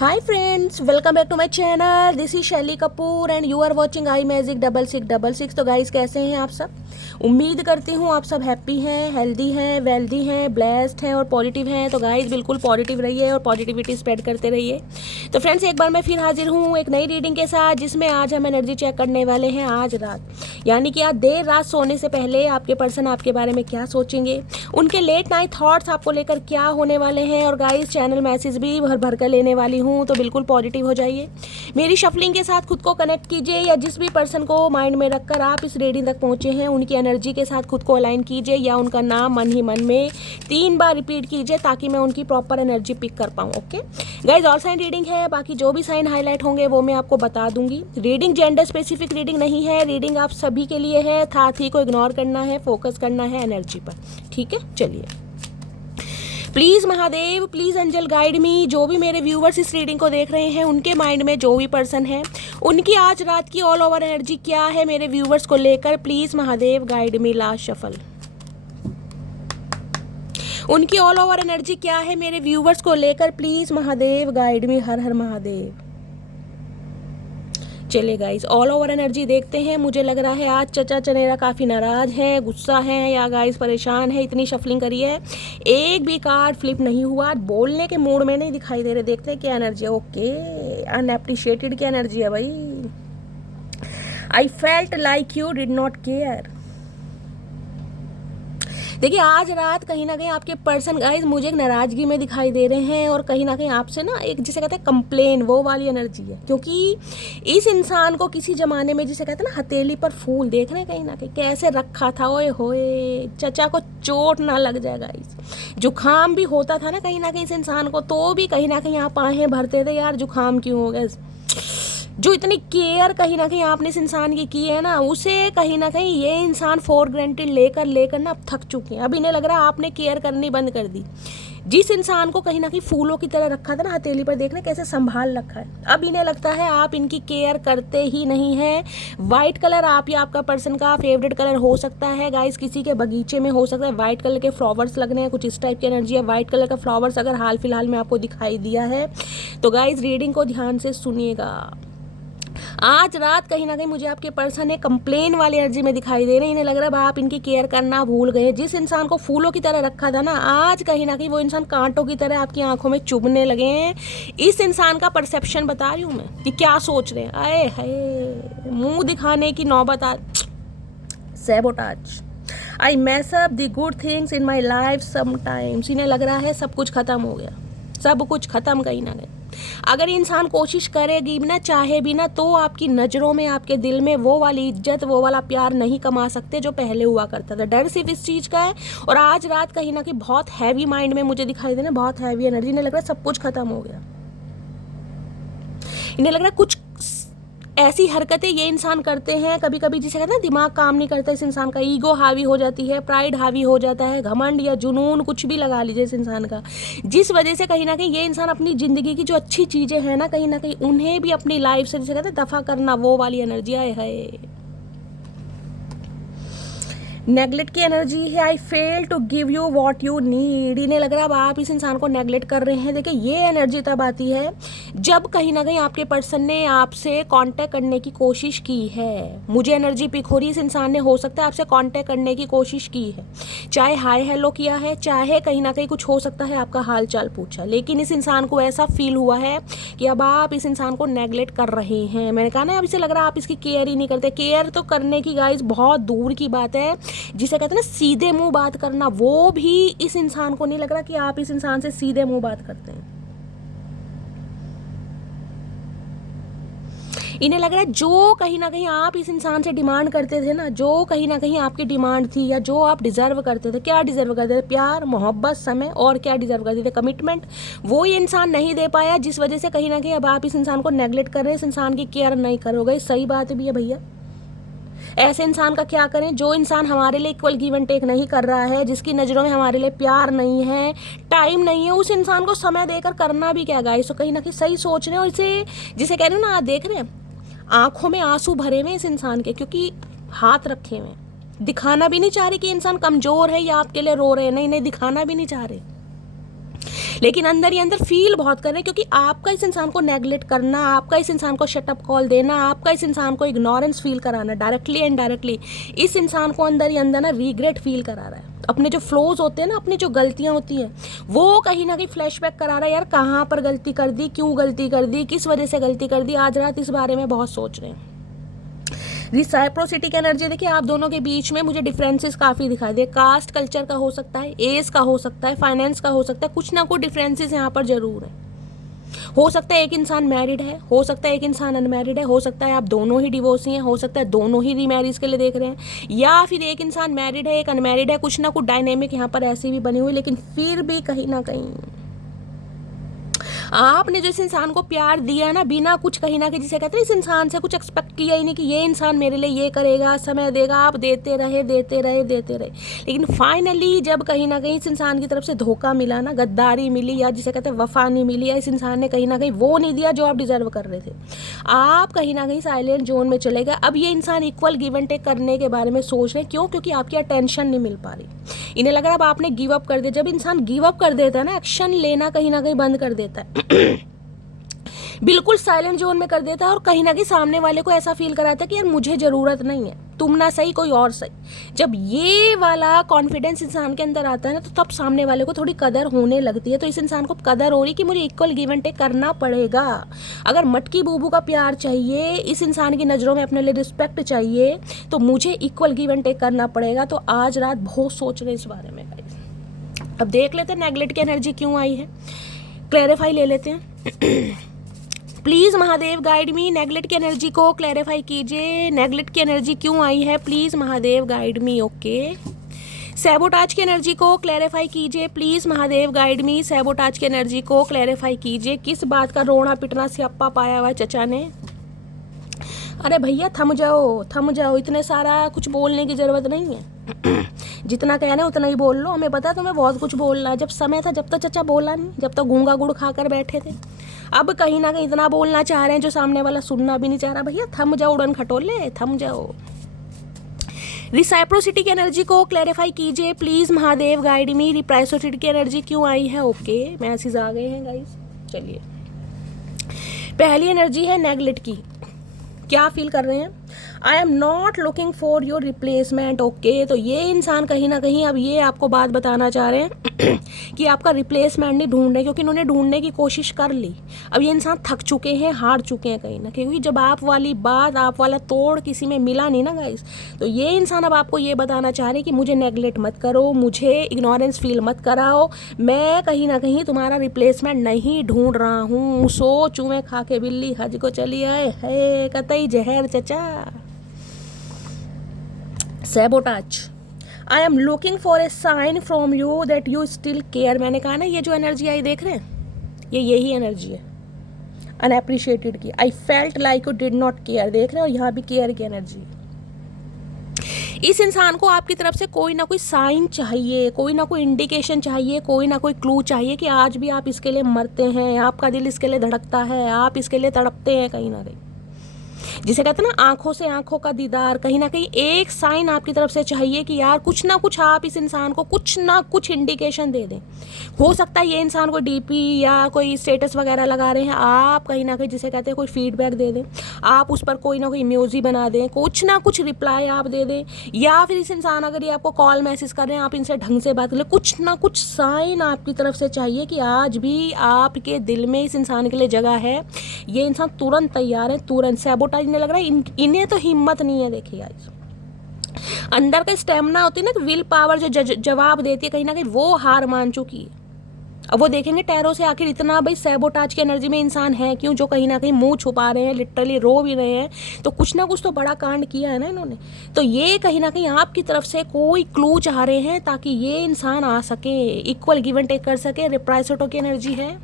Hi friends, welcome back to my channel. This is Shaili Kapoor and you are watching I magic 6666। तो guys कैसे हैं आप सब? उम्मीद करती हूँ आप सब हैप्पी हैं, हेल्दी हैं, वेल्दी हैं, ब्लेस्ड हैं और पॉजिटिव हैं। तो गाइस बिल्कुल पॉजिटिव रहिए और पॉजिटिविटी स्प्रेड करते रहिए। तो फ्रेंड्स एक बार मैं फिर हाजिर हूँ एक नई रीडिंग के साथ, जिसमें आज हम एनर्जी चेक करने वाले हैं आज रात, यानी कि आज देर रात सोने से पहले आपके पर्सन आपके बारे में क्या सोचेंगे, उनके लेट नाइट थॉट्स आपको लेकर क्या होने वाले हैं। और गाइस चैनल मैसेज भी भर भर कर लेने वाली हूँ, तो बिल्कुल पॉजिटिव हो जाइए। मेरी शफलिंग के साथ खुद को कनेक्ट कीजिए, या जिस भी पर्सन को माइंड में रखकर आप इस रीडिंग तक पहुँचे हैं उनकी एनर्जी के साथ खुद को अलाइन कीजिए, या उनका नाम मन ही मन में 3 बार रिपीट कीजिए ताकि मैं उनकी प्रॉपर एनर्जी पिक कर पाऊँ। Okay guys, all sign reading है, बाकी जो भी साइन हाईलाइट होंगे वो मैं आपको बता दूंगी। रीडिंग जेंडर स्पेसिफिक रीडिंग नहीं है, रीडिंग आप सभी के लिए है। था थी को इग्नोर करना है, फोकस करना है एनर्जी पर। ठीक है, चलिए। Please Mahadev, please angel guide me. जो भी मेरे व्यूवर्स इस रीडिंग को देख रहे हैं उनके माइंड में जो भी पर्सन है उनकी आज रात की ऑल ओवर एनर्जी क्या है मेरे व्यूवर्स को लेकर। Please Mahadev guide me. Last shuffle, उनकी ऑल ओवर एनर्जी क्या है मेरे व्यूवर्स को लेकर। Please Mahadev guide me. हर हर महादेव। चलिए गाइस, ऑल ओवर एनर्जी देखते हैं। मुझे लग रहा है आज चचा चनेरा काफ़ी नाराज़ हैं, गुस्सा हैं, या गाइस परेशान है। इतनी शफलिंग करी है, एक भी कार्ड फ्लिप नहीं हुआ। बोलने के मूड में नहीं दिखाई दे रहे। देखते हैं क्या एनर्जी है। ओके, अनएप्रिशिएटेड की एनर्जी है भाई। I felt like you did not care. देखिए आज रात कहीं ना कहीं आपके पर्सन गाइस मुझे एक नाराज़गी में दिखाई दे रहे हैं, और कहीं ना कहीं आपसे ना एक जिसे कहते हैं कंप्लेन, वो वाली एनर्जी है। क्योंकि इस इंसान को किसी ज़माने में जिसे कहते हैं ना हथेली पर फूल, देख रहे हैं कहीं ना कहीं कैसे रखा था। ओए होए, चचा को चोट ना लग जाए गाइस। जुकाम भी होता था ना कहीं इस इंसान को, तो भी कहीं ना कहीं आप आहें भरते थे यार जुकाम क्यों हो गया। जो इतनी केयर कहीं ना कहीं आपने इस इंसान की है ना, उसे कहीं ना कहीं ये इंसान फॉर ग्रांटेड लेकर ना अब थक चुके हैं। अब इन्हें लग रहा है आपने केयर करनी बंद कर दी। जिस इंसान को कहीं ना कहीं फूलों की तरह रखा था ना हथेली पर, देख रहे कैसे संभाल रखा है, अब इन्हें लगता है आप इनकी केयर करते ही नहीं हैं। वाइट कलर आप या आपका पर्सन का फेवरेट कलर हो सकता है गाइस, किसी के बगीचे में हो सकता है वाइट कलर के फ्लावर्स लगने हैं, कुछ इस टाइप की एनर्जी है। वाइट कलर का फ्लावर्स अगर हाल फिलहाल में आपको दिखाई दिया है तो गाइस रीडिंग को ध्यान से सुनिएगा। आज रात कहीं ना कहीं मुझे आपके पर्सन एक कंप्लेन वाली एनर्जी में दिखाई दे रहे हैं। इन्हें लग रहा है आप इनकी केयर करना भूल गए। जिस इंसान को फूलों की तरह रखा था ना, आज कहीं ना कहीं वो इंसान कांटों की तरह आपकी आंखों में चुभने लगे हैं। इस इंसान का परसेप्शन बता रही हूँ मैं कि क्या सोच रहे हैं। आए हाय, मुंह दिखाने की नौबत आज। Sabotage. I mess up the good things in my life sometimes. इन्हें लग रहा है सब कुछ खत्म हो गया, सब कुछ खत्म कहीं ना कहीं। अगर इंसान कोशिश करेगी भी ना, चाहे भी ना, तो आपकी नज़रों में, आपके दिल में वो वाली इज्जत, वो वाला प्यार नहीं कमा सकते जो पहले हुआ करता था। डर सिर्फ इस चीज़ का है। और आज रात कहीं ना कहीं बहुत हैवी माइंड में मुझे दिखाई देना, बहुत हैवी एनर्जी। इन्हें लग रहा है सब कुछ खत्म हो गया। इन्हें लग रहा है कुछ ऐसी हरकतें ये इंसान करते हैं कभी कभी जिसे कहते हैं दिमाग काम नहीं करता इस इंसान का, ईगो हावी हो जाती है, प्राइड हावी हो जाता है, घमंड या जुनून कुछ भी लगा लीजिए इस इंसान का, जिस वजह से कहीं ना कहीं ये इंसान अपनी ज़िंदगी की जो अच्छी चीज़ें हैं ना कहीं उन्हें भी अपनी लाइफ से जिसे कहते हैं दफ़ा करना, वो वाली एनर्जी है। नेगलेक्ट की एनर्जी है। I fail to give you what you need. इन्हें लग रहा है आप इस इंसान को नेगलेक्ट कर रहे हैं। देखिए ये एनर्जी तब आती है जब कहीं ना कहीं आपके पर्सन ने आपसे कांटेक्ट करने की कोशिश की है। मुझे एनर्जी पिक हो रही है, इस इंसान ने हो सकता है आपसे कांटेक्ट करने की कोशिश की है, चाहे हाय हेलो किया है, चाहे कहीं ना कहीं कुछ हो सकता है आपका हाल चाल पूछा, लेकिन इस इंसान को ऐसा फील हुआ है कि अब आप इस इंसान को नेगलेक्ट कर रहे हैं। मैंने कहा ना, अब इसे लग रहा है आप इसकी केयर ही नहीं करते। केयर तो करने की गाइस बहुत दूर की बात है, जिसे कहते हैं ना सीधे मुंह बात करना, वो भी इस इंसान को नहीं लग रहा कि आप इस इंसान से सीधे मुंह बात करते हैं। इन्हें लग रहा है जो कहीं ना कहीं आप इस इंसान से डिमांड करते थे ना, जो कहीं ना कहीं आपकी डिमांड थी, या जो आप डिजर्व करते थे, क्या डिजर्व करते थे? प्यार, मोहब्बत, समय, और क्या डिजर्व करते थे? कमिटमेंट। वो ये इंसान नहीं दे पाया, जिस वजह से कहीं ना कहीं अब आप इस इंसान को नेगलेक्ट कर रहे हैं, इस इंसान की केयर नहीं करोगे। सही बात भी है भैया। ऐसे इंसान का क्या करें जो इंसान हमारे लिए इक्वल गिव एंड टेक नहीं कर रहा है, जिसकी नज़रों में हमारे लिए प्यार नहीं है, टाइम नहीं है, उस इंसान को समय देकर करना भी क्या गाइस। तो कहीं ना कहीं सही सोच रहे हैं, और इसे जिसे कह रहे हो ना, आप देख रहे हैं आंखों में आंसू भरे हुए इस इंसान के, क्योंकि हाथ रखे हुए, दिखाना भी नहीं चाह रहे कि इंसान कमज़ोर है या आपके लिए रो रहे हैं। नहीं, दिखाना भी नहीं चाह रहे। लेकिन अंदर ही अंदर फील बहुत कर रहे हैं, क्योंकि आपका इस इंसान को नेगलेक्ट करना, आपका इस इंसान को शटअप कॉल देना, आपका इस इंसान को इग्नोरेंस फील कराना, डायरेक्टली एंड डायरेक्टली इस इंसान को अंदर ही अंदर ना रिग्रेट फील करा रहा है। अपने जो फ्लोज होते हैं ना, अपनी जो गलतियां होती हैं, वो कहीं ना कहीं फ्लैशबैक करा रहा है, यार कहाँ पर गलती कर दी, क्यों गलती कर दी, किस वजह से गलती कर दी। आज रात इस बारे में बहुत सोच रहे हैं। रिसाइप्रोसिटी की एनर्जी देखिए, आप दोनों के बीच में मुझे डिफरेंसेस काफ़ी दिखाई दे। कास्ट कल्चर का हो सकता है, एज का हो सकता है, फाइनेंस का हो सकता है, कुछ ना कुछ डिफरेंसेस यहाँ पर जरूर है। हो सकता है एक इंसान मैरिड है, हो सकता है एक इंसान अनमैरिड है, हो सकता है आप दोनों ही डिवोर्सी हैं, हो सकता है दोनों ही रीमैरिज के लिए देख रहे हैं, या फिर एक इंसान मैरिड है, एक अनमैरिड है। कुछ ना कुछ डायनेमिक यहाँ पर ऐसी भी बनी हुई, लेकिन फिर भी कहीं ना कहीं आपने जो इस इंसान को प्यार दिया ना, बिना कुछ कहीं ना कहीं, जिसे कहते हैं इस इंसान से कुछ एक्सपेक्ट किया ही नहीं कि ये इंसान मेरे लिए ये करेगा, समय देगा, आप देते रहे देते रहे देते रहे। लेकिन फाइनली जब कहीं ना कहीं इस इंसान की तरफ से धोखा मिला ना, गद्दारी मिली, या जिसे कहते हैं वफा नहीं मिली, या इस इंसान ने कहीं ना कहीं वो नहीं दिया जो आप डिजर्व कर रहे थे, आप कहीं ना कहीं साइलेंट जोन में चले गए। अब ये इंसान इक्वल गिव एंड टेक करने के बारे में सोच रहे हैं। क्यों? क्योंकि आपकी अटेंशन नहीं मिल पा रही। इन्हें लग रहा है अब आपने गिव अप कर दिया। जब इंसान गिव अप कर देता है ना, एक्शन लेना कहीं ना कहीं बंद कर देता है, बिल्कुल साइलेंट जोन में कर देता है, और कहीं ना कहीं सामने वाले को ऐसा फील कराता है कि यार मुझे ज़रूरत नहीं है, तुम ना सही कोई और सही। जब ये वाला कॉन्फिडेंस इंसान के अंदर आता है ना, तो तब सामने वाले को थोड़ी कदर होने लगती है। तो इस इंसान को कदर हो रही कि मुझे इक्वल गिव एंड टेक करना पड़ेगा। अगर मटकी बूबू का प्यार चाहिए, इस इंसान की नज़रों में अपने लिए रिस्पेक्ट चाहिए, तो मुझे इक्वल गिव एंड टेक करना पड़ेगा। तो आज रात बहुत सोच रहे हैं इस बारे में। अब देख लेते हैं नेगलेक्ट की एनर्जी क्यों आई है, क्लैरिफाई ले लेते हैं। Please Mahadev guide me, neglect की एनर्जी को क्लैरिफाई कीजिए। नेगलेक्ट की एनर्जी क्यों आई है, please Mahadev guide me. Okay, sabotage की एनर्जी को क्लैरिफाई कीजिए, please Mahadev guide me. Sabotage की एनर्जी को क्लैरिफाई कीजिए। किस बात का रोना पिटना स्यापा पाया हुआ चचा ने? अरे भैया थम जाओ, थम जाओ, इतने सारा कुछ बोलने की ज़रूरत नहीं है। जितना कहना है उतना ही बोल लो। हमें पता तुम्हें बहुत कुछ बोलना है। जब समय था जब तो चचा बोला नहीं, जब तो गूंगा गुड़ खाकर बैठे थे। अब कहीं ना कहीं इतना बोलना चाह रहे हैं जो सामने वाला सुनना भी नहीं चाह रहा। भैया थम जाओ, उड़न खटोले, थम जाओ। रिसाइप्रोसिटी की एनर्जी को क्लैरिफाई कीजिए, प्लीज़ महादेव गाइड मी। रिप्राइसिटी की एनर्जी क्यों आई है? ओके, मैसेज आ गए हैं गाइस। चलिए, पहली एनर्जी है नेगलेक्ट की। क्या फील कर रहे हैं? I am not looking for your replacement. Okay, तो ये इंसान कहीं ना कहीं अब ये आपको बात बताना चाह रहे हैं कि आपका रिप्लेसमेंट नहीं ढूंढ रहे, क्योंकि इन्होंने ढूंढने की कोशिश कर ली। अब ये इंसान थक चुके हैं, हार चुके हैं कहीं ना, क्योंकि जब आप वाली बात, आप वाला तोड़ किसी में मिला नहीं ना गाइस, तो ये इंसान अब आपको ये बताना चाह रहे हैं कि मुझे नेगलेक्ट मत करो, मुझे इग्नोरेंस फील मत कराओ, मैं कहीं ना कहीं तुम्हारा रिप्लेसमेंट नहीं ढूंढ रहा हूँ। सो चूहे खा के बिल्ली हज को चली आए है, कतई जहर चचा। Sabotage, I am looking for a sign from you that you still care. मैंने कहा ना, ये जो एनर्जी आई देख रहे हैं, ये यही एनर्जी है अनएप्रिशिएटेड की। I felt like you did not care, देख रहे हो, यहाँ भी केयर की एनर्जी। इस इंसान को आपकी तरफ से कोई ना कोई साइन चाहिए, कोई ना कोई इंडिकेशन चाहिए, कोई ना कोई क्लू चाहिए कि आज भी आप इसके लिए मरते हैं, आपका दिल इसके लिए धड़कता है, आप इसके लिए तड़पते हैं कहीं ना कहीं। जिसे कहते हैं ना आंखों से आंखों का दीदार, कहीं ना कहीं एक साइन आपकी तरफ से चाहिए कि यार कुछ ना कुछ आप इस इंसान को कुछ ना कुछ इंडिकेशन दे दें। हो सकता है ये इंसान को डीपी या कोई स्टेटस वगैरह लगा रहे हैं, आप कहीं ना कहीं जिसे कहते हैं कोई फीडबैक दे दें, आप उस पर कोई ना कोई इमोजी बना दें, कुछ ना कुछ रिप्लाई आप दे दें, या फिर इस इंसान अगर ये आपको कॉल मैसेज कर रहे हैं, आप इनसे ढंग से बात कर लें। कुछ ना कुछ साइन आपकी तरफ से चाहिए कि आज भी आपके दिल में इस इंसान के लिए जगह है। ये इंसान तुरंत तैयार है, तुरंत। सैबोटाज ने लग रहा है इन्हें तो हिम्मत नहीं है। देखिए आज अंदर का स्टेमिना होती है ना, विल पावर जो जवाब देती है, कहीं ना कहीं वो हार मान चुकी है। अब वो देखेंगे टैरो से आखिर इतना भाई सैबोटाज की एनर्जी में इंसान है क्यों, जो कहीं ना कहीं मुंह छुपा रहे हैं, लिटरली रो भी रहे हैं, तो कुछ ना कुछ तो बड़ा कांड किया है ना इन्होंने। तो ये कहीं ना कहीं आपकी तरफ से कोई क्लू चाह रहे हैं ताकि ये इंसान आ सके, इक्वल गिव एंड टेक कर सके। रिप्राइसोटो की एनर्जी है,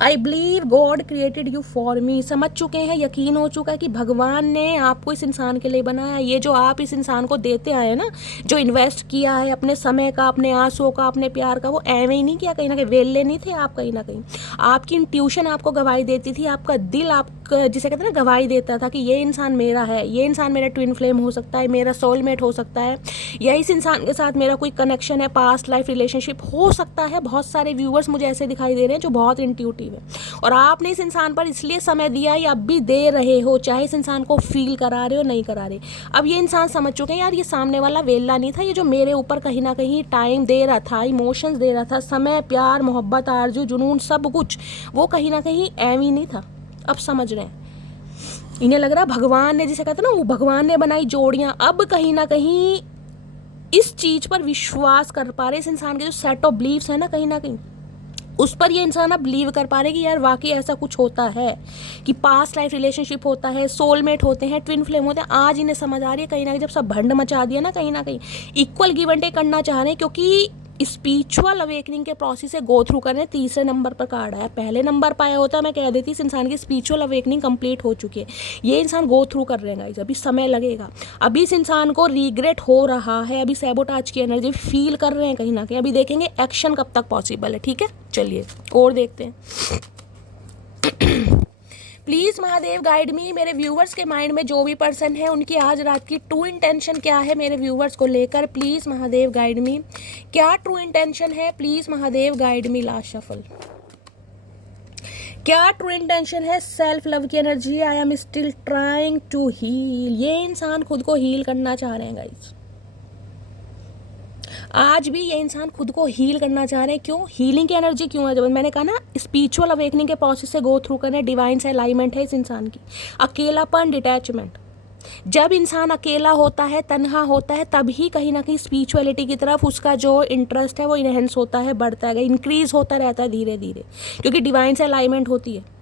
I believe God created you for me. समझ चुके हैं, यकीन हो चुका है कि भगवान ने आपको इस इंसान के लिए बनाया। ये जो आप इस इंसान को देते आए ना, जो इन्वेस्ट किया है अपने समय का, अपने आंसुओं का, अपने प्यार का, वो एवं ही नहीं किया। कहीं ना कहीं वेल्ले नहीं थे आप, कहीं ना कहीं आपकी इंट्यूशन आपको गवाही देती थी, आपका दिल आप जिसे कहते हैं ना गवाही देता था कि ये इंसान मेरा है, ये इंसान मेरा ट्विन फ्लेम हो सकता है, मेरा सोलमेट हो सकता है, या इस इंसान के साथ मेरा कोई कनेक्शन है, पास्ट लाइफ रिलेशनशिप हो सकता है। बहुत सारे व्यूअर्स मुझे ऐसे दिखाई दे रहे हैं जो बहुत इंट्यूटिव है, और आपने इस इंसान पर इसलिए समय दिया या अब भी दे रहे हो, चाहे इस इंसान को फील करा रहे हो नहीं करा रहे। अब ये इंसान समझ चुके हैं यार ये सामने वाला वेला नहीं था, ये जो मेरे ऊपर कहीं ना कहीं टाइम दे रहा था, इमोशंस दे रहा था, समय, प्यार, मोहब्बत, आरजू, जुनून, सब कुछ, वो कहीं ना कहीं एवी नहीं था। अब समझ रहे हैं, इन्हें लग रहा भगवान ने, जिसे कहते हैं ना वो भगवान ने बनाई जोड़ियां, अब कहीं ना कहीं इस चीज पर विश्वास कर पा रहे। इस इंसान के जो सेट ऑफ बिलीव्स है ना कहीं उस पर ये इंसान अब बिलीव कर पा रहे कि यार वाकई ऐसा कुछ होता है कि पास्ट लाइफ रिलेशनशिप होता है, सोलमेट होते हैं, ट्विन फ्लेम होते हैं। आज इन्हें समझ आ रही है कहीं ना कहीं, जब सब भंड मचा दिया ना कहीं इक्वल गिव एंड टेक करना चाह रहे हैं, क्योंकि स्पिरिचुअल अवेकनिंग के प्रोसेस से गो थ्रू कर रहे हैं। तीसरे नंबर पर कार्ड आया, पहले नंबर पाया होता मैं कह देती इस इंसान की स्पिरिचुअल अवेकनिंग कंप्लीट हो चुकी है। ये इंसान गो थ्रू कर रहे हैं गाइस, अभी समय लगेगा, अभी इस इंसान को रिग्रेट हो रहा है, अभी सैबोटाज की एनर्जी फील कर रहे हैं कहीं ना कहीं। अभी देखेंगे एक्शन कब तक पॉसिबल है। ठीक है, चलिए और देखते हैं। प्लीज़ महादेव गाइड मी, मेरे व्यूवर्स के माइंड में जो भी पर्सन है उनकी आज रात की ट्रू इंटेंशन क्या है मेरे व्यूवर्स को लेकर। प्लीज़ महादेव गाइड मी, क्या ट्रू इंटेंशन है, please Mahadev guide me. Last shuffle, क्या ट्रू इंटेंशन है। सेल्फ लव की energy, I am still trying to heal. ये इंसान खुद को हील करना चाह रहे हैं गाइज, आज भी ये इंसान खुद को हील करना चाह रहे हैं। क्यों हीलिंग की एनर्जी क्यों है, जब मैंने कहा ना स्पिरिचुअल अवेकनिंग के प्रोसेस से गो थ्रू करने, डिवाइन से अलाइनमेंट है इस इंसान की। अकेलापन, डिटैचमेंट, जब इंसान अकेला होता है, तन्हा होता है, तभी कहीं ना कहीं स्पिरिचुअलिटी की तरफ उसका जो इंटरेस्ट है वो इनहेंस होता है, बढ़ता है, इंक्रीज होता रहता है धीरे धीरे, क्योंकि डिवाइन से अलाइनमेंट होती है।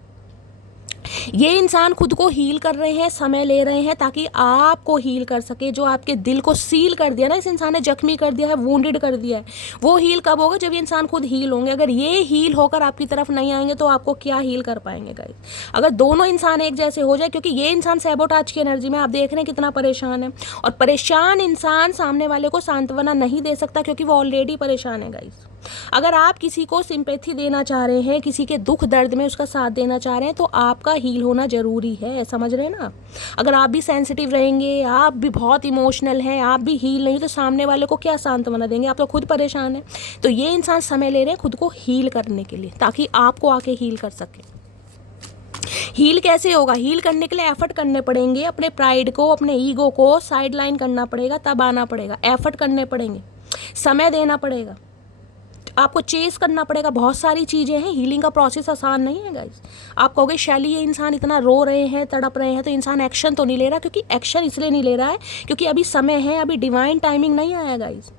ये इंसान खुद को हील कर रहे हैं, समय ले रहे हैं ताकि आपको हील कर सके। जो आपके दिल को सील कर दिया ना इस इंसान ने, जख्मी कर दिया है, वुंडेड कर दिया है, वो हील कब होगा, जब ये इंसान खुद हील होंगे। अगर ये हील होकर आपकी तरफ नहीं आएंगे तो आपको क्या हील कर पाएंगे गाइस। अगर दोनों इंसान एक जैसे हो जाए, क्योंकि ये इंसान सैबोटाज की एनर्जी में, आप देख रहे हैं कितना परेशान है, और परेशान इंसान सामने वाले को सांत्वना नहीं दे सकता क्योंकि वो ऑलरेडी परेशान है गाइस। अगर आप किसी को सिंपैथी देना चाह रहे हैं, किसी के दुख दर्द में उसका साथ देना चाह रहे हैं, तो आपका हील होना जरूरी है, समझ रहे हैं ना। अगर आप भी सेंसिटिव रहेंगे, आप भी बहुत इमोशनल हैं, आप भी हील नहीं, तो सामने वाले को क्या सांत्वना देंगे, आप तो खुद परेशान हैं। तो ये इंसान समय ले रहे हैं खुद को हील करने के लिए, ताकि आपको आके हील कर सके। हील कैसे होगा, हील करने के लिए एफर्ट करने पड़ेंगे, अपने प्राइड को, अपने ईगो को साइड लाइन करना पड़ेगा, तब आना पड़ेगा। एफर्ट करने पड़ेंगे, समय देना पड़ेगा, आपको चेस करना पड़ेगा, बहुत सारी चीज़ें हैं। हीलिंग का प्रोसेस आसान नहीं है गाइस। आप कहोगे शैली ये इंसान इतना रो रहे हैं, तड़प रहे हैं, तो इंसान एक्शन तो नहीं ले रहा, क्योंकि एक्शन इसलिए नहीं ले रहा है क्योंकि अभी समय है, अभी डिवाइन टाइमिंग नहीं आया गाइस।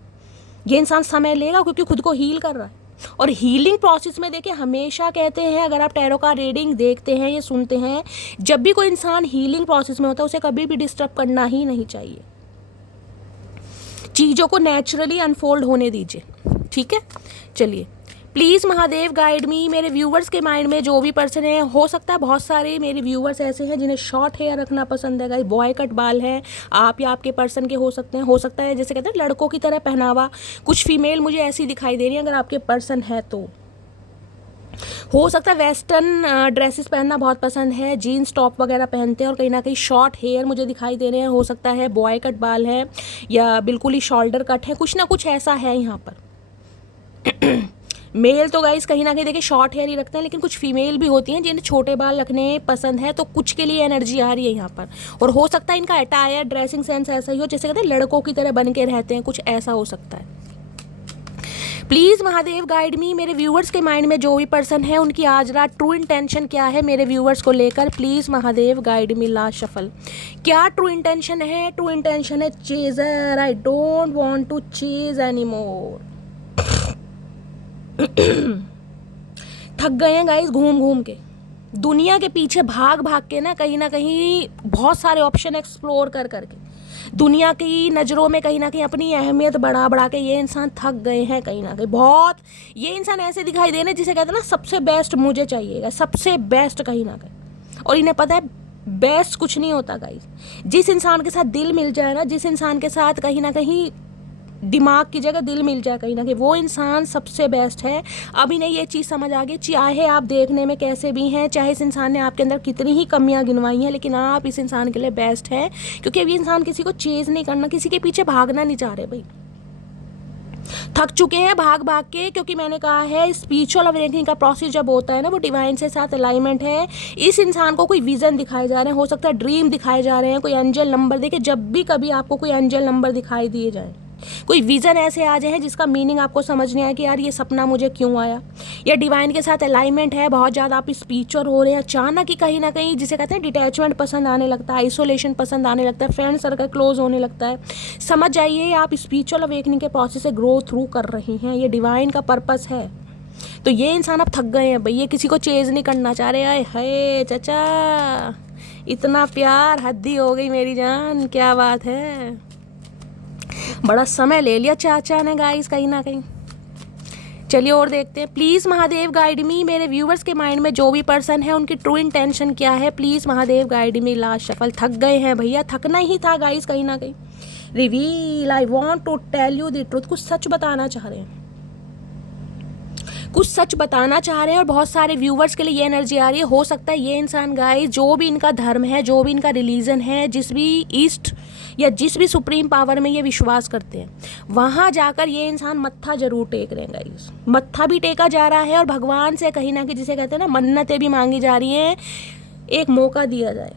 ये इंसान समय लेगा क्योंकि खुद को हील कर रहा है। और हीलिंग प्रोसेस में देखिए, हमेशा कहते हैं, अगर आप टैरो का रीडिंग देखते हैं या सुनते हैं, जब भी कोई इंसान हीलिंग प्रोसेस में होता है उसे कभी भी डिस्टर्ब करना ही नहीं चाहिए। चीज़ों को नेचुरली अनफोल्ड होने दीजिए, ठीक है। चलिए, प्लीज़ महादेव गाइड मी, मेरे व्यूवर्स के माइंड में जो भी पर्सन है, हो सकता है बहुत सारे मेरे व्यूवर्स ऐसे हैं जिन्हें शॉर्ट हेयर रखना पसंद है गाइस, बॉय कट बाल हैं, आप या आपके पर्सन के हो सकते हैं। हो सकता है जैसे कहते हैं लड़कों की तरह पहनावा, कुछ फीमेल मुझे ऐसी दिखाई दे रही है, अगर आपके पर्सन है तो। हो सकता है वेस्टर्न ड्रेसेस पहनना बहुत पसंद है, जीन्स टॉप वगैरह पहनते हैं, और कहीं ना कहीं शॉर्ट हेयर मुझे दिखाई दे रहे हैं। हो सकता है बॉय कट बाल है या बिल्कुल ही शोल्डर कट है, कुछ ना कुछ ऐसा है यहाँ पर। मेल तो गाइस कहीं ना कहीं देखिए शॉर्ट हेयर ही रखते हैं, लेकिन कुछ फीमेल भी होती हैं जिन्हें छोटे बाल रखने पसंद है, तो कुछ के लिए एनर्जी आ रही है यहाँ पर। और हो सकता है इनका अटायर, ड्रेसिंग सेंस ऐसा ही हो, जैसे कहते हैं लड़कों की तरह बन के रहते हैं, कुछ ऐसा हो सकता है। प्लीज़ महादेव गाइड मी, मेरे व्यूवर्स के माइंड में जो भी पर्सन है उनकी आज रात ट्रू इंटेंशन क्या है मेरे व्यूवर्स को लेकर। Please Mahadev guide me. Last shuffle, क्या ट्रू इंटेंशन है। ट्रू इंटेंशन है chaser, I don't want to chase any more. थक गए हैं गाइस घूम घूम के, दुनिया के पीछे भाग भाग के ना कहीं बहुत सारे ऑप्शन एक्सप्लोर कर करके, दुनिया की नज़रों में कहीं ना कहीं अपनी अहमियत बढ़ा बढ़ा के ये इंसान थक गए हैं कहीं ना कहीं बहुत। ये इंसान ऐसे दिखाई दे रहे जिसे कहते हैं ना सबसे बेस्ट मुझे चाहिएगा, सबसे बेस्ट कहीं ना कहीं। और इन्हें पता है बेस्ट कुछ नहीं होता गाइस। जिस इंसान के साथ दिल मिल जाए ना, जिस इंसान के साथ कहीं ना कहीं दिमाग की जगह दिल मिल जाए कहीं ना कहीं, वो इंसान सबसे बेस्ट है। अभी नहीं ये चीज़ समझ आ गई, चाहे आप देखने में कैसे भी हैं, चाहे इस इंसान ने आपके अंदर कितनी ही कमियां गिनवाई हैं, लेकिन आप इस इंसान के लिए बेस्ट हैं। क्योंकि अभी इंसान किसी को चेज़ नहीं करना, किसी के पीछे भागना नहीं चाह रहे भाई, थक चुके हैं भाग भाग के। क्योंकि मैंने कहा है स्पिरिचुअल अवेकनिंग का प्रोसेस जब होता है ना, वो डिवाइन से साथ अलाइनमेंट है। इस इंसान को कोई विजन दिखाए जा रहे हैं, हो सकता है ड्रीम दिखाए जा रहे हैं, कोई एंजल नंबर देखे। जब भी कभी आपको कोई एंजल नंबर दिखाई दिए जाए, कोई विजन ऐसे आ जाए जिसका मीनिंग आपको समझ नहीं आया कि यार ये सपना मुझे क्यों आया, या डिवाइन के साथ अलाइनमेंट है, बहुत ज़्यादा आप स्पिरिचुअल हो रहे हैं, अचानक ही कहीं ना कहीं जिसे कहते हैं डिटैचमेंट पसंद आने लगता है, आइसोलेशन पसंद आने लगता है, फ्रेंड सर्कल क्लोज होने लगता है, समझ जाइए आप स्पिरिचुअल अवेकनिंग के प्रोसेस से ग्रो थ्रू कर रही हैं। ये डिवाइन का पर्पस है। तो ये इंसान अब थक गए हैं भाई, ये किसी को चेज नहीं करना चाह रहे। आए हाय चाचा, इतना प्यार, हद्दी हो गई मेरी जान, क्या बात है। बड़ा समय ले लिया चाचा ने गाइस कहीं ना कहीं। चलिए और देखते हैं। प्लीज़ महादेव गाइड मी, मेरे व्यूवर्स के माइंड में जो भी पर्सन है उनकी ट्रू इंटेंशन क्या है, please Mahadev guide me. Last shuffle. थक गए हैं भैया, थकना ही था गाइस कहीं ना कहीं। Reveal, I want to tell you the truth, कुछ सच बताना चाह रहे हैं, कुछ सच बताना चाह रहे हैं। और बहुत सारे व्यूवर्स के लिए ये एनर्जी आ रही है, हो सकता है ये इंसान गाइस जो भी इनका धर्म है, जो भी इनका रिलीजन है, जिस भी ईस्ट या जिस भी सुप्रीम पावर में ये विश्वास करते हैं, वहाँ जाकर ये इंसान मत्था जरूर टेक रहे हैं गाइस। मत्था भी टेका जा रहा है और भगवान से कहीं ना कहीं जिसे कहते हैं ना मन्नतें भी मांगी जा रही हैं। एक मौका दिया जाए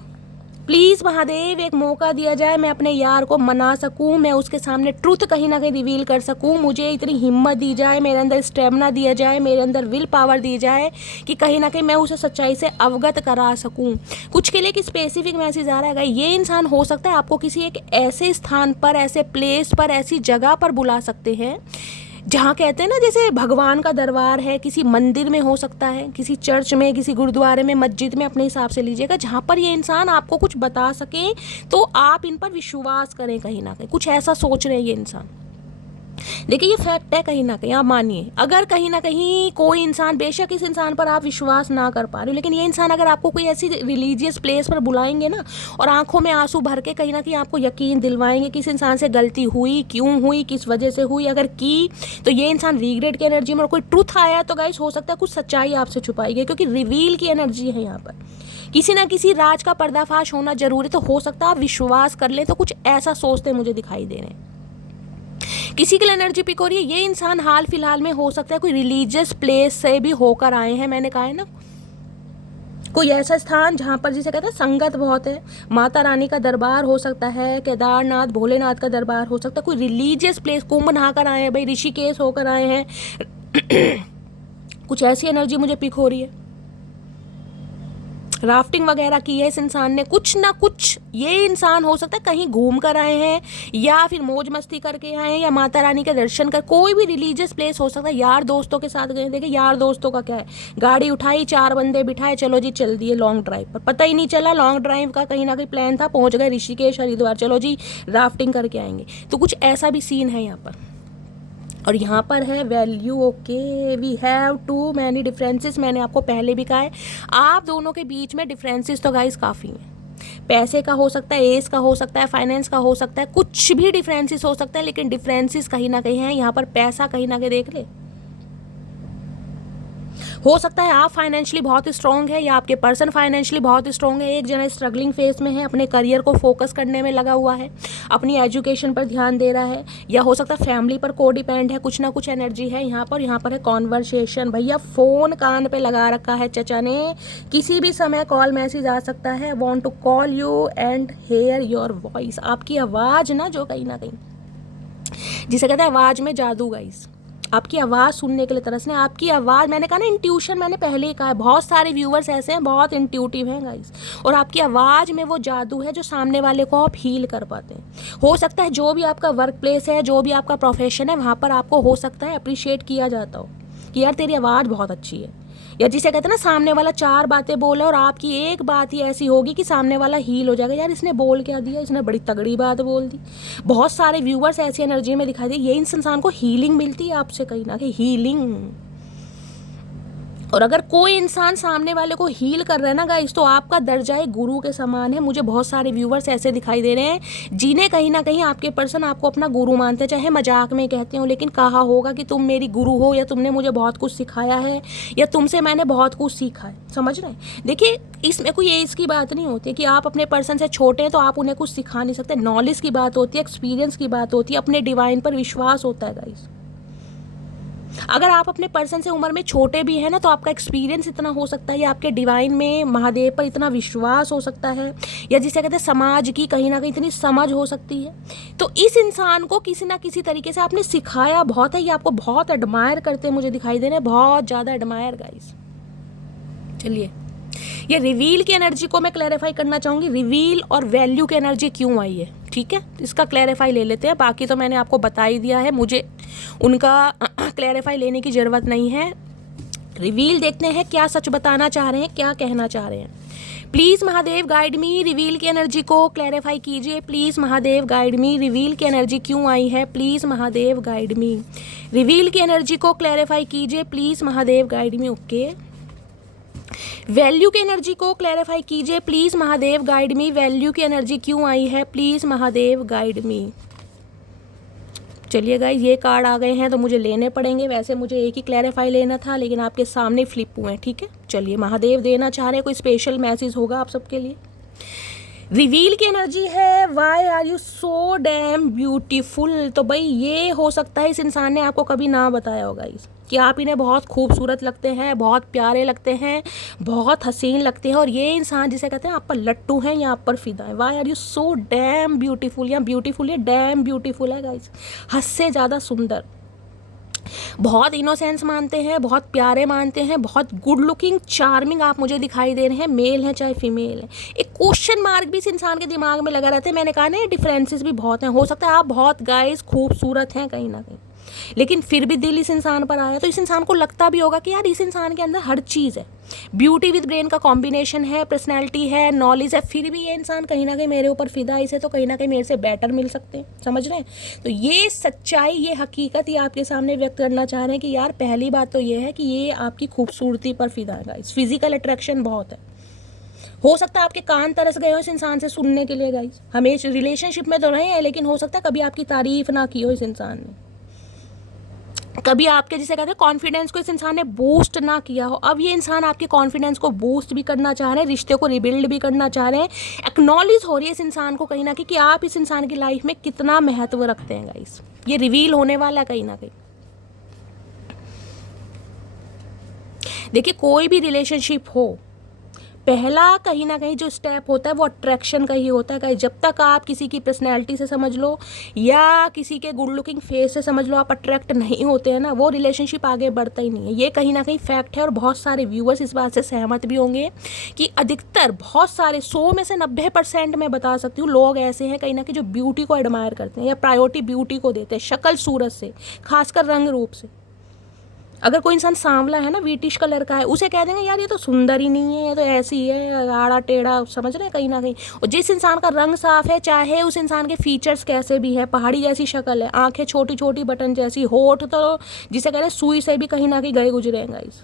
प्लीज़ महादेव, एक मौका दिया जाए, मैं अपने यार को मना सकूं, मैं उसके सामने ट्रुथ कहीं ना कहीं रिवील कर सकूं। मुझे इतनी हिम्मत दी जाए, मेरे अंदर स्टेमिना दिया जाए, मेरे अंदर विल पावर दी जाए कि कहीं ना कहीं मैं उसे सच्चाई से अवगत करा सकूं। कुछ के लिए एक स्पेसिफिक मैसेज आ रहा है, ये इंसान हो सकता है आपको किसी एक ऐसे स्थान पर, ऐसे प्लेस पर, ऐसी जगह पर बुला सकते हैं जहाँ कहते हैं ना जैसे भगवान का दरबार है, किसी मंदिर में हो सकता है, किसी चर्च में, किसी गुरुद्वारे में, मस्जिद में, अपने हिसाब से लीजिएगा, जहाँ पर ये इंसान आपको कुछ बता सके तो आप इन पर विश्वास करें। कहीं ना कहीं कुछ ऐसा सोच रहे हैं ये इंसान। देखिए ये फैक्ट है कहीं ना कहीं, आप मानिए। अगर कहीं ना कहीं कोई इंसान, बेशक इस इंसान पर आप विश्वास ना कर पा रहे हो, लेकिन ये इंसान अगर आपको कोई ऐसी रिलीजियस प्लेस पर बुलाएंगे ना और आंखों में आंसू भर के कहीं ना कहीं आपको यकीन दिलवाएंगे कि इस इंसान से गलती हुई, क्यों हुई, किस वजह से हुई, अगर की तो ये इंसान रिग्रेट की एनर्जी में, और कोई ट्रुथ आया तो गाइस हो सकता है कुछ सच्चाई आपसे छुपाई गई, क्योंकि रिवील की एनर्जी है यहाँ पर। किसी ना किसी राज का पर्दाफाश होना जरूरी, तो हो सकता है आप विश्वास कर लें, तो कुछ ऐसा सोचते मुझे दिखाई दे रहे हैं। किसी के लिए एनर्जी पिक हो रही है, ये इंसान हाल फिलहाल में हो सकता है कोई रिलीजियस प्लेस से भी होकर आए हैं। मैंने कहा है ना, कोई ऐसा स्थान जहाँ पर जिसे कहते हैं संगत बहुत है, माता रानी का दरबार हो सकता है, केदारनाथ भोलेनाथ का दरबार हो सकता है, कोई रिलीजियस प्लेस, कुंभ नहाकर आए हैं भाई, ऋषिकेश होकर आए हैं। कुछ ऐसी एनर्जी मुझे पिक हो रही है। राफ्टिंग वगैरह की है इस इंसान ने, कुछ ना कुछ ये इंसान हो सकता है कहीं घूम कर आए हैं, या फिर मौज मस्ती करके आए हैं, या माता रानी के दर्शन कर, कोई भी रिलीजियस प्लेस हो सकता है। यार दोस्तों के साथ गए, देखिए यार दोस्तों का क्या है, गाड़ी उठाई, 4 बंदे बिठाए, चलो जी चल दिए लॉन्ग ड्राइव पर, पता ही नहीं चला लॉन्ग ड्राइव का कहीं ना कहीं प्लान था, पहुंच गए ऋषिकेश हरिद्वार, चलो जी राफ्टिंग करके आएंगे। तो कुछ ऐसा भी सीन है यहाँ पर। और यहाँ पर है value, okay, we have too many differences. मैंने आपको पहले भी कहा है, आप दोनों के बीच में डिफरेंसेस तो गाइस काफ़ी हैं। पैसे का हो सकता है, एज का हो सकता है, फाइनेंस का हो सकता है, कुछ भी डिफरेंसेस हो सकता है, लेकिन डिफरेंसेस कहीं ना कहीं हैं। यहाँ पर पैसा कहीं ना कहीं देख ले, हो सकता है आप फाइनेंशियली बहुत स्ट्रॉन्ग है, या आपके पर्सन फाइनेंशियली बहुत स्ट्रॉन्ग है। एक जना स्ट्रगलिंग फेज में है, अपने करियर को फोकस करने में लगा हुआ है, अपनी एजुकेशन पर ध्यान दे रहा है, या हो सकता है फैमिली पर को डिपेंड है। कुछ ना कुछ एनर्जी है यहाँ पर। यहाँ पर है कॉन्वर्सेशन, भैया फ़ोन कान पे लगा रखा है चचा ने, किसी भी समय कॉल मैसेज आ सकता है। Want to call you and hear your voice, आपकी आवाज़ ना जो कहीं ना कहीं जिसे कहते हैं आवाज़ में जादू गाइस, आपकी आवाज़ सुनने के लिए तरसने, आपकी आवाज़, मैंने कहा ना इंट्यूशन, मैंने पहले ही कहा है, बहुत सारे व्यूवर्स ऐसे हैं बहुत इंट्यूटिव हैं गाइस, और आपकी आवाज़ में वो जादू है जो सामने वाले को आप हील कर पाते हैं। हो सकता है जो भी आपका वर्क प्लेस है, जो भी आपका प्रोफेशन है, वहाँ पर आपको हो सकता है अप्रिशिएट किया जाता हो कि यार तेरी आवाज़ बहुत अच्छी है, या जिसे कहते हैं ना सामने वाला 4 बातें बोले और आपकी एक बात ही ऐसी होगी कि सामने वाला हील हो जाएगा, यार इसने बोल क्या दिया, इसने बड़ी तगड़ी बात बोल दी। बहुत सारे व्यूवर्स ऐसी एनर्जी में दिखाई दे, ये इस इंसान को हीलिंग मिलती है आपसे कहीं ना कहीं, हीलिंग। और अगर कोई इंसान सामने वाले को हील कर रहा है ना गाइस, तो आपका दर्जा एक गुरु के समान है। मुझे बहुत सारे व्यूवर्स ऐसे दिखाई दे रहे हैं जिन्हें कहीं ना कहीं आपके पर्सन आपको अपना गुरु मानते हैं, चाहे मजाक में कहते हो, लेकिन कहा होगा कि तुम मेरी गुरु हो, या तुमने मुझे बहुत कुछ सिखाया है, या तुमसे मैंने बहुत कुछ सीखा है। समझ रहे हैं? देखिए, इसमें कोई एज की बात नहीं होती है कि आप अपने पर्सन से छोटे हैं तो आप उन्हें कुछ सिखा नहीं सकते। नॉलेज की बात होती है, एक्सपीरियंस की बात होती है, अपने डिवाइन पर विश्वास होता है गाइस। अगर आप अपने पर्सन से उम्र में छोटे भी हैं ना, तो आपका एक्सपीरियंस इतना हो सकता है, या आपके डिवाइन में महादेव पर इतना विश्वास हो सकता है, या जिसे कहते हैं समाज की कहीं ना कहीं इतनी समझ हो सकती है। तो इस इंसान को किसी ना किसी तरीके से आपने सिखाया बहुत है, ये आपको बहुत एडमायर करते हैं, मुझे दिखाई दे रहे हैं, बहुत ज़्यादा एडमायर गाइस। चलिए, ये रिवील की एनर्जी को मैं क्लैरिफाई करना चाहूँगी। रिवील और वैल्यू की एनर्जी क्यों आई है, ठीक है, इसका क्लैरिफाई ले लेते हैं। बाकी तो मैंने आपको बता ही दिया है, मुझे उनका क्लैरिफाई लेने की ज़रूरत नहीं है। रिवील देखते हैं क्या सच बताना चाह रहे हैं, क्या कहना चाह रहे हैं। Please Mahadev guide me, reveal की एनर्जी को क्लैरिफाई कीजिए। Please Mahadev guide me, reveal की एनर्जी क्यों आई है, please Mahadev guide me, reveal की एनर्जी को क्लैरिफाई कीजिए। Please Mahadev guide me. Okay, value की एनर्जी को क्लैरिफाई कीजिए। Please Mahadev guide me, value की एनर्जी क्यों आई है, प्लीज़ महादेव गाइड मी। चलिए गाइस, ये कार्ड आ गए हैं तो मुझे लेने पड़ेंगे। वैसे मुझे एक ही क्लैरिफाई लेना था, लेकिन आपके सामने फ्लिप हुए हैं, ठीक है। चलिए, महादेव देना चाह रहे हैं, कोई स्पेशल मैसेज होगा आप सबके लिए। रिवील की एनर्जी है, why are you so damn beautiful. तो भाई, ये हो सकता है इस इंसान ने आपको कभी ना बताया होगा इस कि आप इन्हें बहुत खूबसूरत लगते हैं, बहुत प्यारे लगते हैं, बहुत हसीन लगते हैं, और ये इंसान जिसे कहते हैं आप पर लट्टू हैं या आप पर फिदा है। Why are you so damn beautiful, या ब्यूटीफुल या डैम ब्यूटीफुल है गाइस, हद से ज़्यादा सुंदर। बहुत इनोसेंस मानते हैं, बहुत प्यारे मानते हैं, बहुत गुड लुकिंग, चार्मिंग आप मुझे दिखाई दे रहे हैं, मेल हैं चाहे फीमेल हैं। एक क्वेश्चन मार्क भी इस इंसान के दिमाग में लगा रहता है। मैंने कहा ना, डिफरेंसेस भी बहुत हैं। हो सकता है आप बहुत गाइस खूबसूरत हैं कहीं ना कहीं, लेकिन फिर भी दिल इस इंसान पर आया, तो इस इंसान को लगता भी होगा कि यार इस इंसान के अंदर हर चीज़ है, ब्यूटी विद ब्रेन का कॉम्बिनेशन है, पर्सनैलिटी है, नॉलेज है, फिर भी ये इंसान कहीं ना कहीं मेरे ऊपर फिदा इसे, तो कहीं ना कहीं मेरे से बेटर मिल सकते हैं। समझ रहे हैं? तो ये सच्चाई, ये हकीकत ये आपके सामने व्यक्त करना चाह रहे हैं कि यार पहली बात तो ये है कि ये आपकी खूबसूरती पर फिदा है गाइस, फिजिकल अट्रैक्शन बहुत है। हो सकता है आपके कान तरस गए हो इस इंसान से सुनने के लिए गाइस, हमेशा रिलेशनशिप में तो रहे हैं, लेकिन हो सकता है कभी आपकी तारीफ ना की हो इस इंसान ने, कभी आपके जिसे कहते हैं कॉन्फिडेंस को इस इंसान ने बूस्ट ना किया हो। अब ये इंसान आपके कॉन्फिडेंस को बूस्ट भी करना चाह रहे हैं, रिश्ते को रिबिल्ड भी करना चाह रहे हैं। एक्नॉलेज हो रही है इस इंसान को कहीं ना कहीं कि आप इस इंसान की लाइफ में कितना महत्व रखते हैं गाइस। ये रिवील होने वाला है कहीं ना कहीं। देखिए, कोई भी रिलेशनशिप हो, पहला कहीं ना कहीं जो स्टेप होता है वो अट्रैक्शन का ही होता है गाइस। जब तक आप किसी की पर्सनैलिटी से समझ लो या किसी के गुड लुकिंग फेस से समझ लो आप अट्रैक्ट नहीं होते हैं ना, वो रिलेशनशिप आगे बढ़ता ही नहीं है। ये कहीं ना कहीं फैक्ट है, और बहुत सारे व्यूअर्स इस बात से सहमत भी होंगे कि अधिकतर, बहुत सारे 100 में से 90% मैं बता सकती हूँ लोग ऐसे हैं कहीं ना कहीं जो ब्यूटी को एडमायर करते हैं या प्रायोरिटी ब्यूटी को देते हैं, शक्ल सूरत से, खासकर रंग रूप से। अगर कोई इंसान सांवला है ना, व्हीटिश कलर का है, उसे कह देंगे यार ये तो सुंदर ही नहीं है, ये तो ऐसी है, आड़ा टेढ़ा, समझ रहे हैं कहीं ना कहीं। और जिस इंसान का रंग साफ है, चाहे उस इंसान के फीचर्स कैसे भी है, पहाड़ी जैसी शक्ल है, आंखें छोटी छोटी बटन जैसी, होठ तो जिसे कह रहे हैं सुई से भी कहीं ना कहीं गए गुजरे हैं गाइस,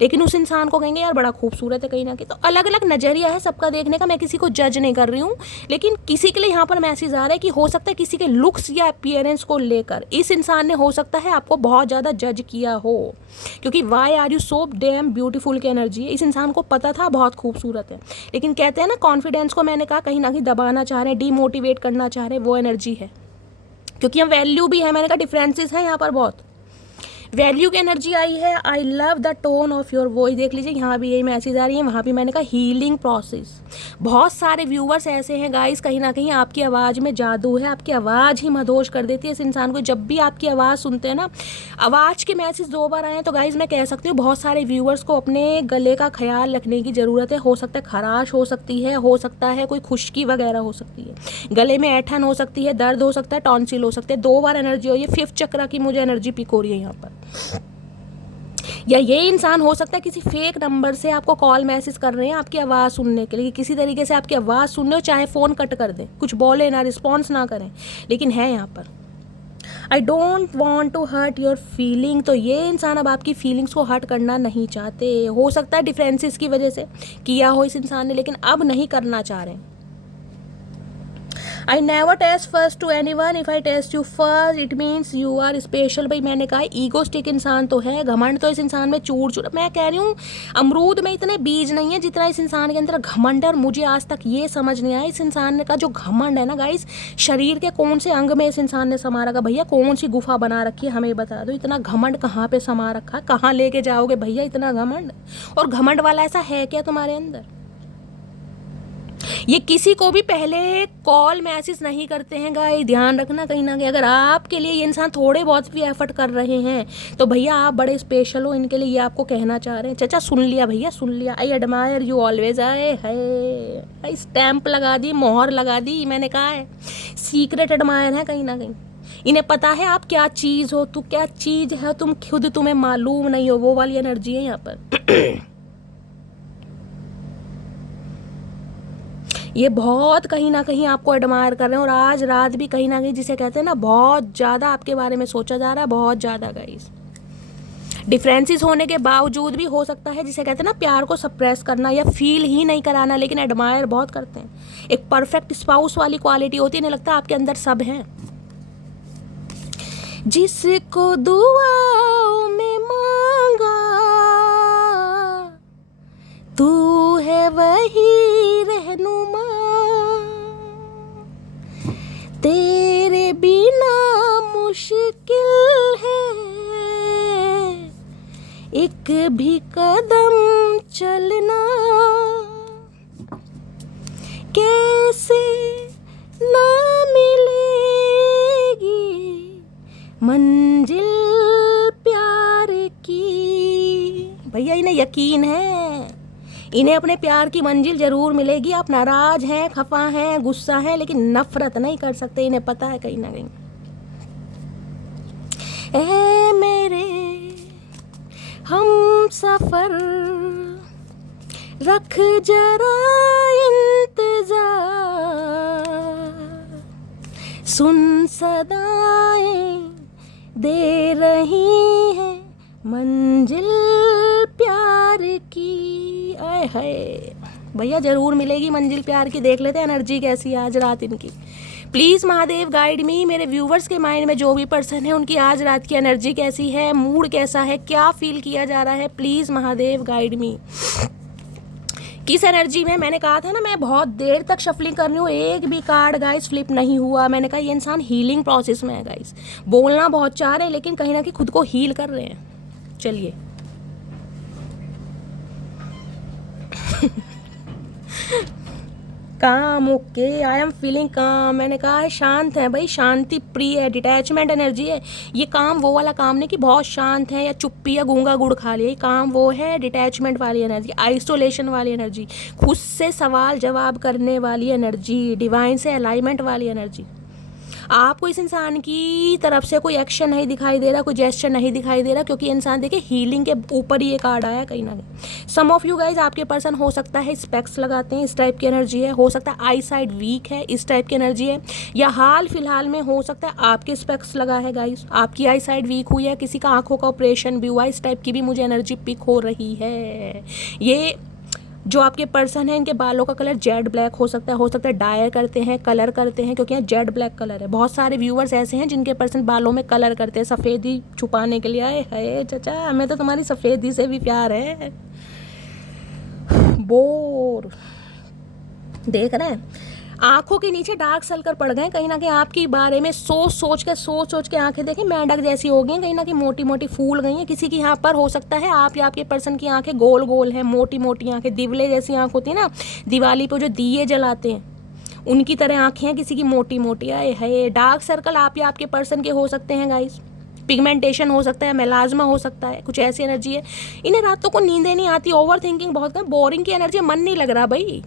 लेकिन उस इंसान को कहेंगे यार बड़ा खूबसूरत है कहीं ना कहीं। तो अलग अलग नज़रिया है सबका देखने का, मैं किसी को जज नहीं कर रही हूँ, लेकिन किसी के लिए यहाँ पर मैसेज आ रहा है कि हो सकता है किसी के लुक्स या अपीयरेंस को लेकर इस इंसान ने हो सकता है आपको बहुत ज़्यादा जज किया हो, क्योंकि why are you so damn beautiful की एनर्जी है। इस इंसान को पता था बहुत खूबसूरत है, लेकिन कहते हैं ना कॉन्फिडेंस को मैंने कहा कहीं ना कहीं दबाना चाह रहे हैं, डीमोटिवेट करना चाह रहे हैं, वो एनर्जी है। क्योंकि हम वैल्यू भी है, मैंने कहा डिफरेंसेस हैं यहाँ पर बहुत। वैल्यू की एनर्जी आई है, I love the tone of your voice. देख लीजिए, यहाँ भी यही मैसेज आ रही है, वहाँ भी मैंने कहा हीलिंग प्रोसेस। बहुत सारे व्यूवर्स ऐसे हैं गाइस, कहीं ना कहीं आपकी आवाज़ में जादू है, आपकी आवाज़ ही मदहोश कर देती है इस इंसान को। जब भी आपकी आवाज़ सुनते हैं ना, आवाज़ के मैसेज 2 बार आए हैं, तो गाइस मैं कह सकती हूँ बहुत सारे व्यूवर्स को अपने गले का ख्याल रखने की ज़रूरत है। हो सकता है खराश हो सकती है, हो सकता है कोई खुश्की वगैरह हो सकती है, गले में ऐठन हो सकती है, दर्द हो सकता है, टॉन्सिल हो सकते हैं। 2 बार एनर्जी हो, ये 5th चक्र की मुझे एनर्जी पिक हो रही है यहाँ पर। या ये इंसान हो सकता है किसी फेक नंबर से आपको कॉल मैसेज कर रहे हैं आपकी आवाज़ सुनने के लिए, किसी तरीके से आपकी आवाज़ सुनने हो, चाहे फ़ोन कट कर दें, कुछ बोले ना, रिस्पॉन्स ना करें, लेकिन है यहाँ पर I don't want to hurt your feeling. तो ये इंसान अब आपकी फीलिंग्स को हर्ट करना नहीं चाहते। हो सकता है डिफरेंसेस की वजह से किया हो इस इंसान ने, लेकिन अब नहीं करना चाह रहे। I never test first to anyone, if I test you first it means you are special. भाई मैंने कहा ईगोस्टिक इंसान तो है, घमंड तो इस इंसान में चूर चूर, मैं कह रही हूँ अमरूद में इतने बीज नहीं है जितना इस इंसान के अंदर घमंड है। और मुझे आज तक ये समझ नहीं आया इस इंसान का जो घमंड है ना गाइस, शरीर के कौन से अंग में इस इंसान ने समा रखा। भैया कौन सी गुफा बना रखी है हमें बता दो, इतना घमंड कहाँ पे समा रखा है, कहाँ लेके जाओगे भैया इतना घमंड। और घमंड वाला ऐसा है क्या तुम्हारे अंदर? ये किसी को भी पहले कॉल मैसेज नहीं करते हैं गाइस, ध्यान रखना। कहीं ना कहीं अगर आपके लिए ये इंसान थोड़े बहुत भी एफर्ट कर रहे हैं तो भैया आप बड़े स्पेशल हो इनके लिए, ये आपको कहना चाह रहे हैं। चाचा सुन लिया भैया, सुन लिया। I admire you always. आए है स्टैंप लगा दी, मोहर लगा दी। मैंने कहा है सीक्रेट एडमायर है कहीं ना कहीं। इन्हें पता है आप क्या चीज़ हो, तू क्या चीज़ है, तुम खुद तुम्हें मालूम नहीं हो, वो वाली एनर्जी है यहाँ पर। ये बहुत कहीं ना कहीं आपको एडमायर कर रहे हैं और आज रात भी कहीं ना कहीं जिसे कहते हैं ना बहुत ज़्यादा आपके बारे में सोचा जा रहा है, बहुत ज़्यादा गाइस। डिफरेंसेस होने के बावजूद भी हो सकता है जिसे कहते हैं ना प्यार को सप्रेस करना या फील ही नहीं कराना, लेकिन एडमायर बहुत करते हैं। एक परफेक्ट स्पाउस वाली क्वालिटी होती है, नहीं लगता आपके अंदर सब है। जिसको दुआओं में मांगा तू है वही रहनुमा, तेरे बिना मुश्किल है एक भी कदम चलना, कैसे ना मिलेगी मंजिल प्यार की। भैया इन्हें यकीन है, इन्हें अपने प्यार की मंजिल जरूर मिलेगी। आप नाराज हैं, खफा हैं, गुस्सा हैं, लेकिन नफरत नहीं कर सकते, इन्हें पता है कहीं ना कहीं। ए मेरे हम सफर रख जरा इंतजार, सुन सदाएं दे रही हैं मंजिल प्यार की। आए हाय भैया जरूर मिलेगी मंजिल प्यार की। देख लेते हैं एनर्जी कैसी है आज रात इनकी। प्लीज़ महादेव गाइड मी। मेरे व्यूवर्स के माइंड में जो भी पर्सन है उनकी आज रात की एनर्जी कैसी है, मूड कैसा है, क्या फील किया जा रहा है, प्लीज़ महादेव गाइड मी। किस एनर्जी में, मैंने कहा था ना मैं बहुत देर तक शफलिंग कर रही हूँ, एक भी कार्ड गाइस फ्लिप नहीं हुआ। मैंने कहा ये इंसान हीलिंग प्रोसेस में है गाइस, बोलना बहुत चाह रहे हैं लेकिन कहीं ना कहीं खुद को हील कर रहे हैं। चलिए काम, ओके आई एम फीलिंग काम। मैंने कहा है शांत है भाई, शांति प्रिय है, डिटैचमेंट एनर्जी है ये। काम वो वाला काम नहीं कि बहुत शांत है या चुप्पी या गूंगा गुड़ खा लिया, ये काम वो है डिटैचमेंट वाली एनर्जी, आइसोलेशन वाली एनर्जी, खुद से सवाल जवाब करने वाली एनर्जी, डिवाइन से अलाइनमेंट वाली एनर्जी। आपको इस इंसान की तरफ से कोई एक्शन नहीं दिखाई दे रहा, कोई जेस्चर नहीं दिखाई दे रहा, क्योंकि इंसान देखिए हीलिंग के ऊपर ही ये कार्ड आया कहीं ना कहीं। सम ऑफ यू गाइज आपके पर्सन हो सकता है स्पेक्स लगाते हैं, इस टाइप की एनर्जी है। हो सकता है आई साइड वीक है, इस टाइप की एनर्जी है। या हाल फिलहाल में हो सकता है आपके स्पेक्स लगा है गाइज, आपकी आई साइड वीक हुई है, किसी का आंखों का ऑपरेशन भी हुआ, इस टाइप की भी मुझे एनर्जी पिक हो रही है। ये जो आपके पर्सन है इनके बालों का कलर जेड ब्लैक हो सकता है डायर करते हैं, कलर करते हैं, क्योंकि यहाँ जेड ब्लैक कलर है। बहुत सारे व्यूवर्स ऐसे हैं जिनके पर्सन बालों में कलर करते हैं सफ़ेदी छुपाने के लिए। आए है चाचा हमें तो तुम्हारी सफ़ेदी से भी प्यार है। बोर देख रहे हैं, आंखों के नीचे डार्क सर्कल पड़ गए कहीं ना कहीं आपके बारे में सोच के आंखें देखें मेंढक जैसी हो गई हैं, कहीं ना कहीं मोटी मोटी फूल गई हैं। किसी की यहाँ पर हो सकता है आप या आपके पर्सन की आंखें गोल गोल हैं, मोटी मोटी आंखें, दिवले जैसी आंख होती है ना दिवाली पे जो दिए जलाते हैं उनकी तरह आंखें हैं किसी की मोटी मोटी। आए है डार्क सर्कल आप या आपके पर्सन के हो सकते हैं गाइस, पिगमेंटेशन हो सकता है, मेलाज्मा हो सकता है, कुछ ऐसी एनर्जी है। इन्हें रातों को नींदें नहीं आती, ओवर थिंकिंग बहुत कर, बोरिंग की एनर्जी, मन नहीं लग रहा भाई।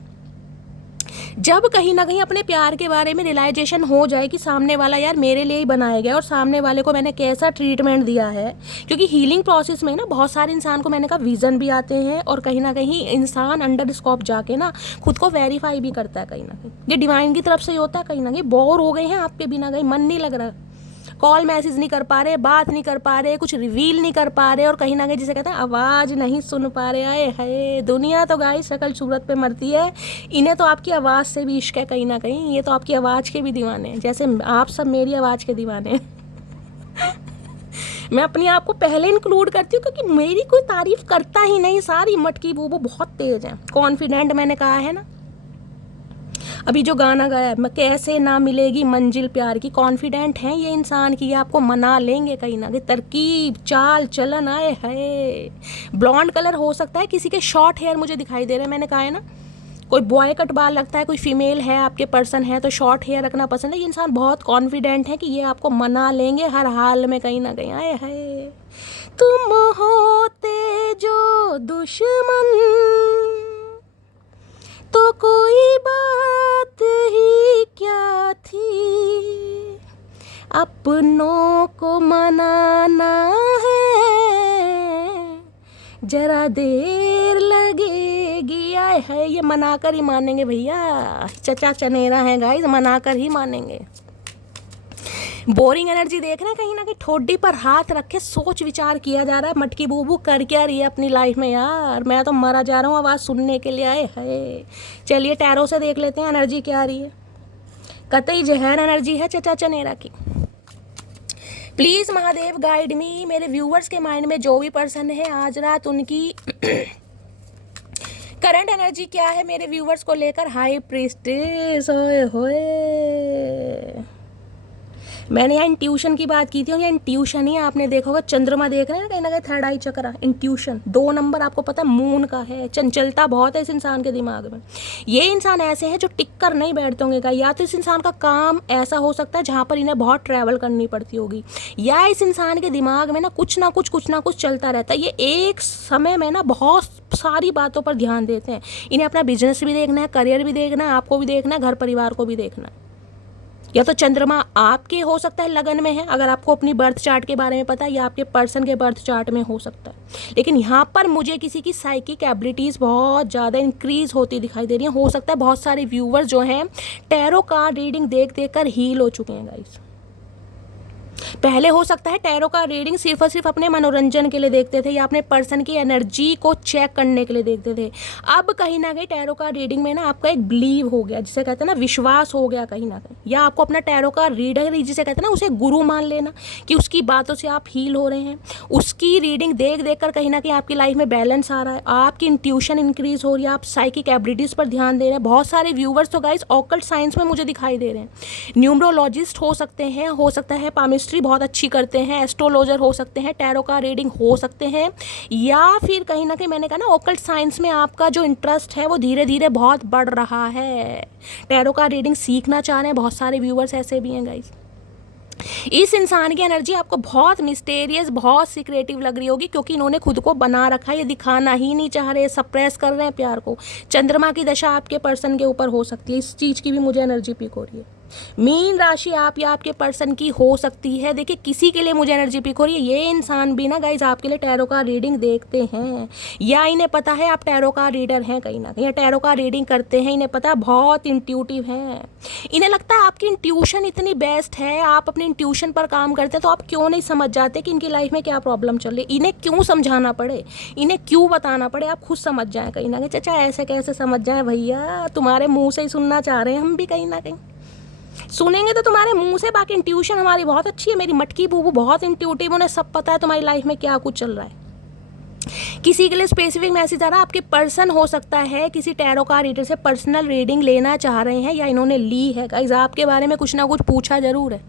जब कहीं ना कहीं अपने प्यार के बारे में रियलाइजेशन हो जाए कि सामने वाला यार मेरे लिए ही बनाया गया और सामने वाले को मैंने कैसा ट्रीटमेंट दिया है, क्योंकि हीलिंग प्रोसेस में ना बहुत सारे इंसान को मैंने कहा विजन भी आते हैं और कहीं ना कहीं इंसान अंडर स्कोप जाके ना खुद को वेरीफाई भी करता है कहीं ना कहीं। ये डिवाइन की तरफ से ही होता है। कहीं ना कहीं बोर हो गए हैं आपके बिना, कहीं मन नहीं लग रहा, कॉल मैसेज नहीं कर पा रहे, बात नहीं कर पा रहे, कुछ रिवील नहीं कर पा रहे, और कहीं ना कहीं जिसे कहते हैं आवाज़ नहीं सुन पा रहे। आए हाय, दुनिया तो गाइस शक्ल सूरत पे मरती है, इन्हें तो आपकी आवाज़ से भी इश्क है कहीं ना कहीं। ये तो आपकी आवाज़ के भी दीवाने हैं, जैसे आप सब मेरी आवाज़ के दीवाने हैं। मैं अपने आप को पहले इंक्लूड करती हूँ क्योंकि मेरी कोई तारीफ़ करता ही नहीं, सारी मटकी बूबू बहुत तेज़ है। कॉन्फिडेंट मैंने कहा है ना, अभी जो गाना गाया है, मैं कैसे ना मिलेगी मंजिल प्यार की, कॉन्फिडेंट हैं ये इंसान की, ये आपको मना लेंगे कहीं ना कहीं। तरकीब, चाल चलन, आए है। ब्लॉन्ड कलर हो सकता है, किसी के शॉर्ट हेयर मुझे दिखाई दे रहे हैं, मैंने कहा है ना, कोई बॉय कट बाल लगता है, कोई फीमेल है आपके पर्सन है तो शॉर्ट हेयर रखना पसंद है। ये इंसान बहुत कॉन्फिडेंट है कि ये आपको मना लेंगे हर हाल में कहीं ना कहीं। आए है, तुम होते जो दुश्मन तो कोई बात ही क्या थी, अपनों को मनाना है, जरा देर लगेगी। आए है, ये मनाकर ही मानेंगे भैया, चचा चनेरा है गाइस, मनाकर ही मानेंगे। बोरिंग एनर्जी देख रहे हैं, कहीं ना कहीं ठोडी पर हाथ रखे सोच विचार किया जा रहा है। मटकी बूबू कर क्या रही है अपनी लाइफ में यार, मैं तो मरा जा रहा हूँ आवाज़ सुनने के लिए। आए है, चलिए टैरो से देख लेते हैं एनर्जी क्या आ रही है। कतई जहर एनर्जी है चचा चनेरा की। प्लीज़ महादेव गाइड मी, मेरे व्यूवर्स के माइंड में जो भी पर्सन है आज रात उनकी करंट एनर्जी क्या है मेरे व्यूवर्स को लेकर। हाई प्रीस्टेस, ओए होए, मैंने यहाँ इंट्यूशन की बात की थी, और ये इंट्यूशन ही आपने देखा होगा, चंद्रमा देख रहे हैं कहीं ना कहीं, थर्ड आई चक्रा, इंट्यूशन 2 नंबर आपको पता है मून का है। चंचलता बहुत है इस इंसान के दिमाग में। ये इंसान ऐसे हैं जो टिक कर नहीं बैठते होंगे, या तो इस इंसान का काम ऐसा हो सकता है जहाँ पर इन्हें बहुत ट्रैवल करनी पड़ती होगी, या इस इंसान के दिमाग में ना कुछ ना कुछ चलता रहता है। ये एक समय में ना बहुत सारी बातों पर ध्यान देते हैं। इन्हें अपना बिजनेस भी देखना है, करियर भी देखना है, आपको भी देखना है, घर परिवार को भी देखना है। या तो चंद्रमा आपके हो सकता है लगन में है, अगर आपको अपनी बर्थ चार्ट के बारे में पता है, या आपके पर्सन के बर्थ चार्ट में हो सकता है। लेकिन यहाँ पर मुझे किसी की साइकिक एबिलिटीज़ बहुत ज़्यादा इंक्रीज़ होती दिखाई दे रही हैं। हो सकता है बहुत सारे व्यूवर्स जो हैं टैरो कार्ड रीडिंग देख कर हील हो चुके हैं गाइस। पहले हो सकता है टैरो का रीडिंग सिर्फ और सिर्फ अपने मनोरंजन के लिए देखते थे, या अपने पर्सन की एनर्जी को चेक करने के लिए देखते थे। अब कहीं ना कहीं टैरो का रीडिंग में ना आपका एक बिलीव हो गया, जिसे कहते हैं ना विश्वास हो गया कहीं ना कहीं, या आपको अपना टैरो का रीडर जिसे कहते हैं ना उसे गुरु मान लेना, कि उसकी बातों से आप हील हो रहे हैं। उसकी रीडिंग देख कर कहीं ना कहीं आपकी लाइफ में बैलेंस आ रहा है, आपकी इंट्यूशन इंक्रीज हो रही है, आप साइकिक एबिलिटीज़ पर ध्यान दे रहे हैं। बहुत सारे व्यूवर्स तो गाइस ऑकल्ट साइंस में मुझे दिखाई दे रहे हैं, न्यूमरोलॉजिस्ट हो सकते हैं, हो सकता है पामिस्ट्री बहुत अच्छी करते हैं, एस्ट्रोलॉजर हो सकते हैं, टैरो का रीडिंग हो सकते हैं, या फिर कहीं ना कहीं मैंने कहा ना ऑकल्ट साइंस में आपका जो इंटरेस्ट है वो धीरे धीरे बहुत बढ़ रहा है। टैरो का रीडिंग सीखना चाह रहे हैं, बहुत सारे व्यूवर्स ऐसे भी हैं गाइस। इस इंसान की एनर्जी आपको बहुत मिस्टेरियस, बहुत सीक्रेटिव लग रही होगी, क्योंकि इन्होंने खुद को बना रखा है, ये दिखाना ही नहीं चाह रहे, सप्रेस कर रहे हैं प्यार को। चंद्रमा की दशा आपके पर्सन के ऊपर हो सकती है, इस चीज़ की भी मुझे एनर्जी पिक हो रही है। मीन राशि आप या आपके पर्सन की हो सकती है। देखिए किसी के लिए मुझे एनर्जी पिक हो रही है, ये इंसान भी ना गाइज आपके लिए टैरो का रीडिंग देखते हैं, या इन्हें पता है आप टैरो का रीडर हैं कहीं ना कहीं, या टैरो का रीडिंग करते हैं, इन्हें पता है बहुत इंट्यूटिव हैं। इन्हें लगता है आपकी इंट्यूशन इतनी बेस्ट है, आप अपनी इंट्यूशन पर काम करते हैं, तो आप क्यों नहीं समझ जाते कि इनकी लाइफ में क्या प्रॉब्लम चल रही है। इन्हें क्यों समझाना पड़े, इन्हें क्यों बताना पड़े, आप खुद समझ जाएं कहीं ना कहीं। चाचा ऐसे कैसे समझ जाएं भैया, तुम्हारे मुंह से ही सुनना चाह रहे हैं हम भी, कहीं ना कहीं सुनेंगे तो तुम्हारे मुंह से। बाकी इंट्यूशन हमारी बहुत अच्छी है, मेरी मटकी बूबू बहुत इंट्यूटिव, उन्हें सब पता है तुम्हारी लाइफ में क्या कुछ चल रहा है। किसी के लिए स्पेसिफिक मैसेज आ रहा है, आपके पर्सन हो सकता है किसी टैरो का रीडर से पर्सनल रीडिंग लेना चाह रहे हैं, या इन्होंने ली है गाइस, आपके बारे में कुछ ना कुछ पूछा जरूर है।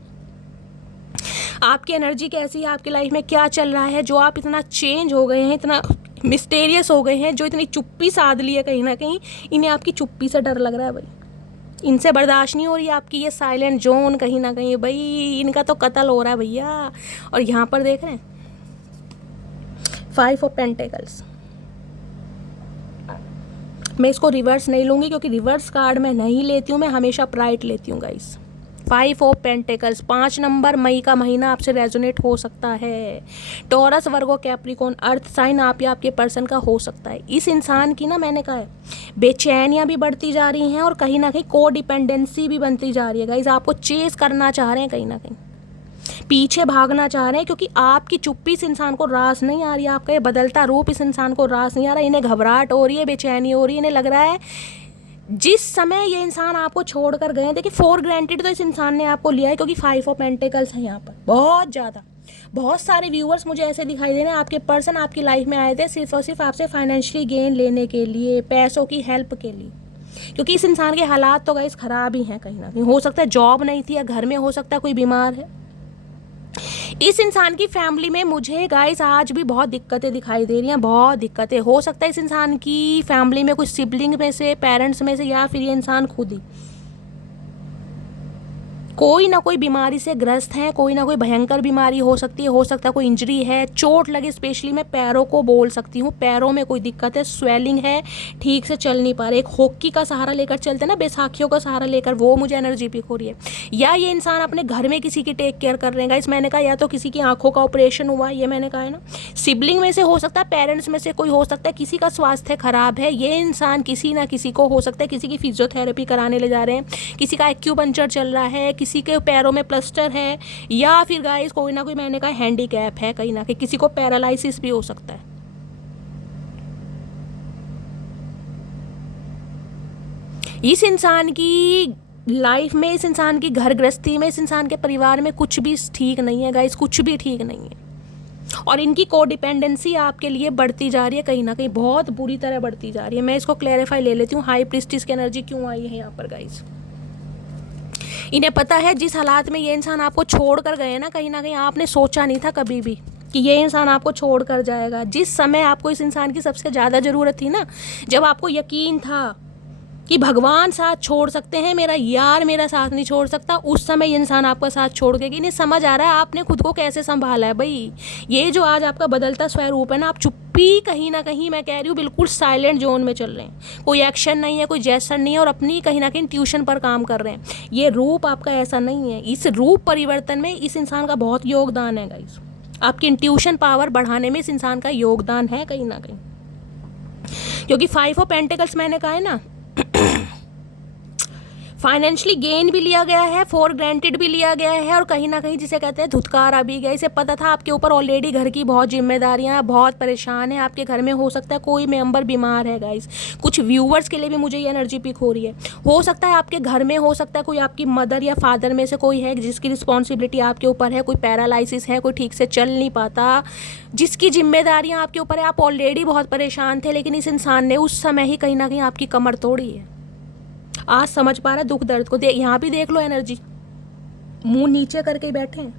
आपकी एनर्जी कैसी है, आपकी लाइफ में क्या चल रहा है, जो आप इतना चेंज हो गए हैं, इतना मिस्टेरियस हो गए हैं, जो इतनी चुप्पी साध ली है कहीं ना कहीं, इन्हें आपकी चुप्पी से डर लग रहा है भाई, इनसे बर्दाश्त नहीं हो रही आपकी ये साइलेंट जोन कहीं ना कहीं भाई, इनका तो कत्ल हो रहा है भैया। और यहाँ पर देख रहे हैं 5 ऑफ पेंटिकल्स, मैं इसको रिवर्स नहीं लूँगी क्योंकि रिवर्स कार्ड मैं नहीं लेती हूँ, मैं हमेशा प्राइट लेती हूँ गाइस। 5 ऑफ पेंटिकल्स, 5 नंबर, मई का महीना आपसे रेजोनेट हो सकता है। टॉरस, वर्गो, कैप्रिकॉन, अर्थ साइन आप या आपके पर्सन का हो सकता है। इस इंसान की ना मैंने कहा है बेचैनियाँ भी बढ़ती जा रही हैं, और कहीं ना कहीं को डिपेंडेंसी भी बनती जा रही है गाइस, आपको चेस करना चाह रहे हैं कहीं ना कहीं। पीछे भागना चाह रहे हैं, क्योंकि आपकी चुप्पी इस इंसान को रास नहीं आ रही, आपका ये बदलता रूप इस इंसान को रास नहीं आ रहा। इन्हें घबराहट हो रही है, बेचैनी हो रही है, इन्हें लग रहा है जिस समय ये इंसान आपको छोड़कर गए। देखिए, फॉर ग्रांटेड तो इस इंसान ने आपको लिया है, क्योंकि 5 ऑफ पेंटिकल्स हैं यहाँ पर, बहुत ज़्यादा। बहुत सारे व्यूअर्स मुझे ऐसे दिखाई दे रहे हैं, आपके पर्सन आपकी लाइफ में आए थे सिर्फ और सिर्फ आपसे फाइनेंशियली गेन लेने के लिए, पैसों की हेल्प के लिए, क्योंकि इस इंसान के हालात तो गाइस ख़राब ही हैं कहीं ना कहीं। हो सकता है जॉब नहीं थी, या घर में हो सकता है कोई बीमार है। इस इंसान की फैमिली में मुझे गाइस आज भी बहुत दिक्कतें दिखाई दे रही हैं, बहुत दिक्कतें। हो सकता है इस इंसान की फैमिली में कुछ सिबलिंग में से, पेरेंट्स में से, या फिर ये इंसान खुद ही कोई ना कोई बीमारी से ग्रस्त है, कोई ना कोई भयंकर बीमारी हो सकती है, हो सकता है कोई इंजरी है, चोट लगे। स्पेशली मैं पैरों को बोल सकती हूँ, पैरों में कोई दिक्कत है, स्वेलिंग है, ठीक से चल नहीं पा रहे। एक हॉकी का सहारा लेकर चलते ना, बैसाखियों का सहारा लेकर, वो मुझे एनर्जी पिक हो रही है। या ये इंसान अपने घर में किसी की टेक केयर कर रहे हैं गाइस। मैंने कहा या तो किसी की आंखों का ऑपरेशन हुआ, ये मैंने कहा है ना। सिबलिंग में से हो सकता है, पेरेंट्स में से कोई हो सकता है, किसी का स्वास्थ्य खराब है। ये इंसान किसी ना किसी को, हो सकता है किसी की फिजियोथेरेपी कराने ले जा रहे हैं, किसी का एक्यूपंक्चर चल रहा है, किसी के पैरों में प्लास्टर है, या फिर गाइस कोई ना कोई, मैंने कहा हैंडीकैप है कहीं ना कहीं, किसी को पैरालिसिस भी हो सकता है। इस इंसान की लाइफ में, इस इंसान की घर गृहस्थी में, इस इंसान के परिवार में कुछ भी ठीक नहीं है गाइस, कुछ भी ठीक नहीं है। और इनकी कोडिपेंडेंसी आपके लिए बढ़ती जा रही है कहीं ना कहीं, बहुत बुरी तरह बढ़ती जा रही है। मैं इसको क्लैरिफाई ले लेती हूँ, हाई प्रीस्टिस की एनर्जी क्यों आई है यहाँ पर गाइस। इन्हें पता है जिस हालात में ये इंसान आपको छोड़ कर गए ना कहीं आपने सोचा नहीं था कभी भी कि ये इंसान आपको छोड़ कर जाएगा। जिस समय आपको इस इंसान की सबसे ज़्यादा ज़रूरत थी ना, जब आपको यकीन था कि भगवान साथ छोड़ सकते हैं, मेरा यार मेरा साथ नहीं छोड़ सकता, उस समय ये इंसान आपका साथ छोड़ के, इन्हें समझ आ रहा है आपने खुद को कैसे संभाला है भाई। ये जो आज आपका बदलता स्वरूप है ना, आप चुप्पी कहीं ना कहीं, मैं कह रही हूँ बिल्कुल साइलेंट जोन में चल रहे हैं, कोई एक्शन नहीं है, कोई जेस्चर नहीं है, और अपनी कहीं ना कहीं ट्यूशन पर काम कर रहे हैं। ये रूप आपका ऐसा नहीं है। इस रूप परिवर्तन में इस इंसान का बहुत योगदान है गाइस, आपकी इंट्यूशन पावर बढ़ाने में इस इंसान का योगदान है कहीं ना कहीं। क्योंकि 5 ऑफ पेंटिकल्स मैंने कहा है ना, फाइनेंशियली गेन भी लिया गया है, फॉर ग्रांटेड भी लिया गया है, और कहीं ना कहीं जिसे कहते हैं धुतकारा भी गया। इसे पता था आपके ऊपर ऑलरेडी घर की बहुत जिम्मेदारियां, बहुत परेशान है, आपके घर में हो सकता है कोई मेंबर बीमार है गाइस। कुछ व्यूवर्स के लिए भी मुझे ये एनर्जी पिक हो रही है। हो सकता है आपके घर में, हो सकता है कोई आपकी मदर या फादर में से कोई है जिसकी रिस्पॉन्सिबिलिटी आपके ऊपर है, कोई पैरालिसिस है, कोई ठीक से चल नहीं पाता, जिसकी जिम्मेदारियाँ आपके ऊपर है। आप ऑलरेडी बहुत परेशान थे, लेकिन इस इंसान ने उस समय ही कहीं ना कहीं आपकी कमर तोड़ी है। आज समझ पा रहा है दुख दर्द को। यहाँ भी देख लो एनर्जी, मुंह नीचे करके बैठे हैं,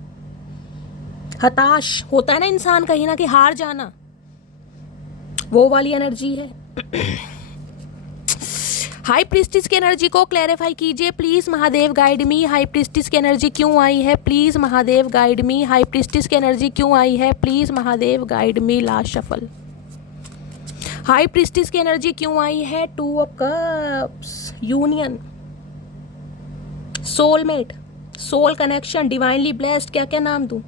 हताश होता है ना इंसान, कहीं ना कहीं हार जाना, वो वाली एनर्जी है। हाई प्रीस्टिस की एनर्जी को क्लैरिफाई कीजिए please, Mahadev guide me. High priestess की एनर्जी क्यों आई है please, Mahadev guide me. High priestess की एनर्जी क्यों आई है please, Mahadev guide me. Last shuffle. High priestess की एनर्जी क्यों आई है? 2 of cups, union, soulmate, soul connection, divinely blessed, क्या क्या नाम दूं।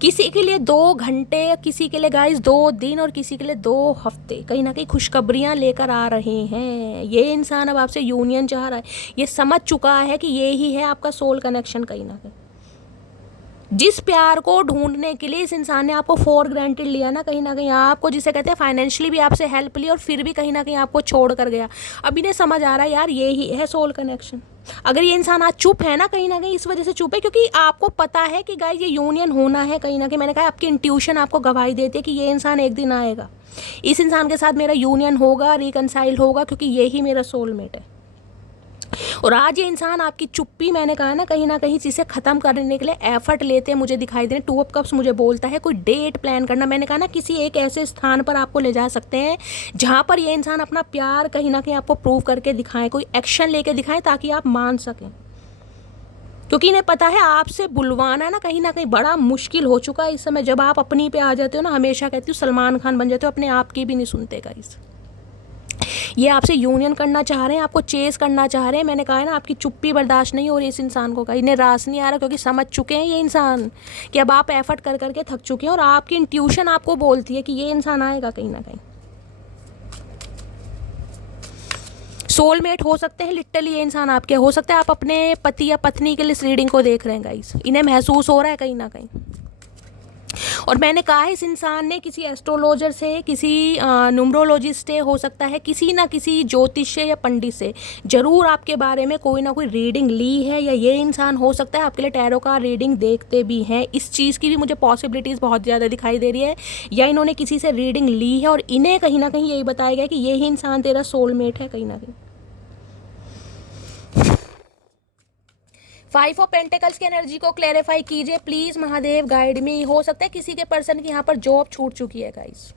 किसी के लिए 2 घंटे, किसी के लिए गाइस 2 दिन, और किसी के लिए 2 हफ्ते कहीं ना कहीं खुशखबरियां लेकर आ रहे हैं। ये इंसान अब आपसे यूनियन चाह रहा है, ये समझ चुका है कि ये ही है आपका सोल कनेक्शन कहीं ना कहीं। जिस प्यार को ढूंढने के लिए इस इंसान ने आपको फॉर ग्रांटेड लिया ना कहीं आपको, जिसे कहते हैं फाइनेंशियली भी आपसे हेल्प ली, और फिर भी कहीं ना कहीं आपको छोड़ कर गया। अब इन्हें समझ आ रहा है यार ये ही है सोल कनेक्शन। अगर ये इंसान आज चुप है ना कहीं इस वजह से चुप है क्योंकि आपको पता है कि गाइस ये यूनियन होना है कहीं ना कहीं। मैंने कहा आपकी इंट्यूशन आपको गवाही देती है कि ये इंसान एक दिन आएगा, इस इंसान के साथ मेरा यूनियन होगा, रिकनसाइल होगा, क्योंकि ये ही मेरा सोलमेट है। और आज ये इंसान आपकी चुप्पी, मैंने कहा ना कहीं चीज़ें ख़त्म करने के लिए एफर्ट लेते हैं, मुझे दिखाई दे रहे हैं। 2 ऑफ कप्स मुझे बोलता है कोई डेट प्लान करना। मैंने कहा ना किसी एक ऐसे स्थान पर आपको ले जा सकते हैं जहाँ पर ये इंसान अपना प्यार कहीं ना कहीं आपको प्रूव करके दिखाएं, कोई एक्शन लेके दिखाएं ताकि आप मान सकें। क्योंकि इन्हें पता है आपसे बुलवाना ना कहीं बड़ा मुश्किल हो चुका है इस समय। जब आप अपनी पे आ जाते हो ना, हमेशा कहती हूँ सलमान खान बन जाते हो, अपने आप की भी नहीं सुनते गाइस। ये आपसे यूनियन करना चाह रहे हैं, आपको चेस करना चाह रहे हैं। मैंने कहा है ना आपकी चुप्पी बर्दाश्त नहीं हो रही इस इंसान को, इन्हें रास नहीं आ रहा, क्योंकि समझ चुके हैं ये इंसान कि अब आप एफर्ट कर करके थक चुके हैं, और आपकी इंट्यूशन आपको बोलती है कि ये इंसान आएगा कहीं ना कहीं। सोलमेट हो सकते हैं लिटरली ये इंसान आपके, हो सकता है आप अपने पति या पत्नी के लिए इस रीडिंग को देख रहे हैं गाइस, इन्हें महसूस हो रहा है कहीं ना कहीं। और मैंने कहा है इस इंसान ने किसी एस्ट्रोलॉजर से, किसी न्यूमरोलॉजिस्ट से, हो सकता है किसी ना किसी ज्योतिष या पंडित से ज़रूर आपके बारे में कोई ना कोई रीडिंग ली है, या ये इंसान हो सकता है आपके लिए टैरो का रीडिंग देखते भी हैं। इस चीज़ की भी मुझे पॉसिबिलिटीज़ बहुत ज़्यादा दिखाई दे रही है, या इन्होंने किसी से रीडिंग ली है और इन्हें कहीं ना कहीं यही बताया गया कि यही इंसान तेरा सोलमेट है कहीं ना कहीं। 5 ऑफ पेंटिकल्स की एनर्जी को क्लैरिफाई कीजिए प्लीज़ महादेव, गाइड में। हो सकता है किसी के पर्सन की यहाँ पर जॉब छूट चुकी है गाइस,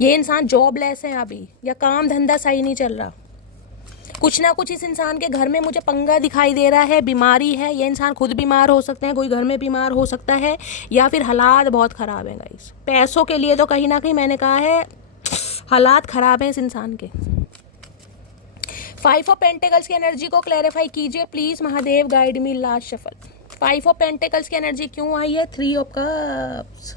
ये इंसान जॉबलेस है अभी, या काम धंधा सही नहीं चल रहा, कुछ ना कुछ इस इंसान के घर में मुझे पंगा दिखाई दे रहा है, बीमारी है, ये इंसान खुद बीमार हो सकते हैं, कोई घर में बीमार हो सकता है, या फिर हालात बहुत ख़राब हैं गाइस। पैसों के लिए तो कहीं ना कहीं मैंने कहा है हालात ख़राब हैं इस इंसान के। 5 ऑफ पेंटिकल्स की एनर्जी को क्लैरिफाई कीजिए please Mahadev, guide me last shuffle. 5 of pentacles की एनर्जी क्यों आई है? 3 ऑफ कप्स।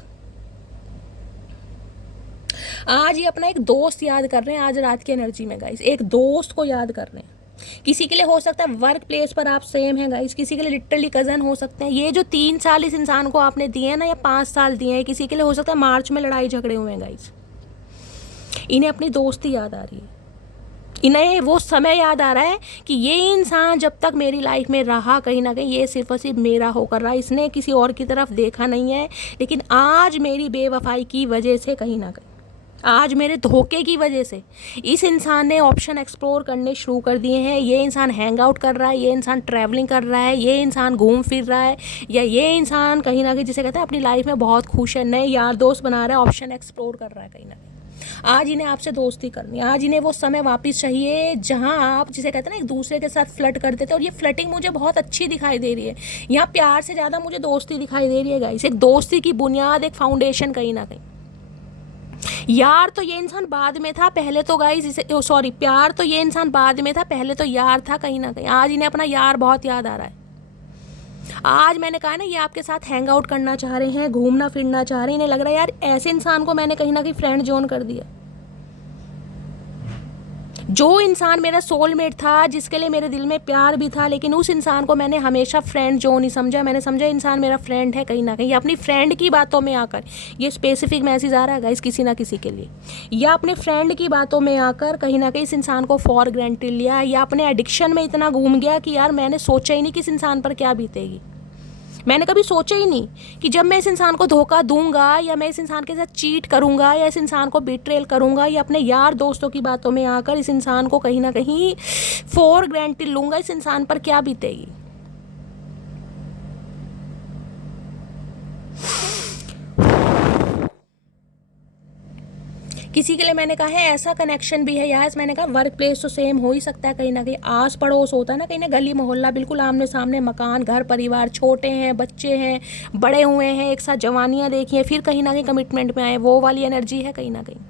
आज ये अपना एक दोस्त याद कर रहे हैं, आज रात की एनर्जी में गाइस एक दोस्त को याद कर रहे हैं। किसी के लिए हो सकता है वर्क प्लेस पर आप सेम हैं गाइस, किसी के लिए लिटरली कज़न हो सकते हैं। ये जो 3 साल इस इंसान को आपने दिए हैं ना, या 5 साल दिए हैं, किसी के लिए हो सकता है मार्च में लड़ाई झगड़े हुए हैं गाइस, इन्हें अपनी दोस्ती याद आ रही है, इन्हें वो समय याद आ रहा है कि ये इंसान जब तक मेरी लाइफ में रहा कहीं ना कहीं ये सिर्फ और सिर्फ मेरा होकर रहा, इसने किसी और की तरफ देखा नहीं है। लेकिन आज मेरी बेवफाई की वजह से कहीं ना कहीं, आज मेरे धोखे की वजह से इस इंसान ने ऑप्शन एक्सप्लोर करने शुरू कर दिए हैं। ये इंसान हैंग आउट कर रहा है, ये इंसान ट्रैवलिंग कर रहा है, ये इंसान घूम फिर रहा है, या ये इंसान कहीं ना कहीं जिसे कहते हैं अपनी लाइफ में बहुत खुश है, नए यार दोस्त बना रहा है, ऑप्शन एक्सप्लोर कर रहा है कहीं ना कहीं। आज इन्हें आपसे दोस्ती करनी है, आज इन्हें वो समय वापस चाहिए जहां आप जिसे कहते हैं ना एक दूसरे के साथ फ्लर्ट करते थे। और ये फ्लर्टिंग मुझे बहुत अच्छी दिखाई दे रही है, यहाँ प्यार से ज़्यादा मुझे दोस्ती दिखाई दे रही है गाइस। एक दोस्ती की बुनियाद, एक फाउंडेशन कहीं ना कहीं। यार तो ये इंसान बाद में था, पहले तो गाइस इसे सॉरी प्यार तो ये इंसान बाद में था, पहले तो यार था कहीं ना कहीं। आज इन्हें अपना यार बहुत याद आ रहा है। आज मैंने कहा ना ये आपके साथ हैंग आउट करना चाह रहे हैं, घूमना फिरना चाह रहे हैं, इन्हें लग रहा है यार ऐसे इंसान को मैंने कहीं ना कहीं फ्रेंड जोन कर दिया। जो इंसान मेरा सोलमेट था, जिसके लिए मेरे दिल में प्यार भी था, लेकिन उस इंसान को मैंने हमेशा फ्रेंड जोन ही समझा। मैंने समझा इंसान मेरा फ्रेंड है कहीं ना कहीं। अपनी फ्रेंड की बातों में आकर, ये स्पेसिफिक मैसेज आ रहा है गाइस किसी ना किसी के लिए, या अपने फ्रेंड की बातों में आकर कहीं ना कहीं इस इंसान को फॉर ग्रांटेड लिया, या अपने एडिक्शन में इतना घूम गया कि यार मैंने सोचा ही नहीं कि इस इंसान पर क्या बीतेगी। मैंने कभी सोचा ही नहीं कि जब मैं इस इंसान को धोखा दूंगा, या मैं इस इंसान के साथ चीट करूंगा, या इस इंसान को बिट्रेल करूंगा, या अपने यार दोस्तों की बातों में आकर इस इंसान को कहीं ना कहीं फॉर ग्रांटेड लूंगा, इस इंसान पर क्या बीतेगी। किसी के लिए मैंने कहा है ऐसा कनेक्शन भी है यार। मैंने कहा वर्क प्लेस तो सेम हो ही सकता है कहीं ना कहीं, आस पड़ोस होता है ना कहीं ना, गली मोहल्ला बिल्कुल आमने सामने, मकान घर परिवार, छोटे हैं बच्चे हैं बड़े हुए हैं, एक साथ जवानियाँ देखी हैं, फिर कहीं ना कहीं कमिटमेंट में आए, वो वाली एनर्जी है कहीं ना कहीं।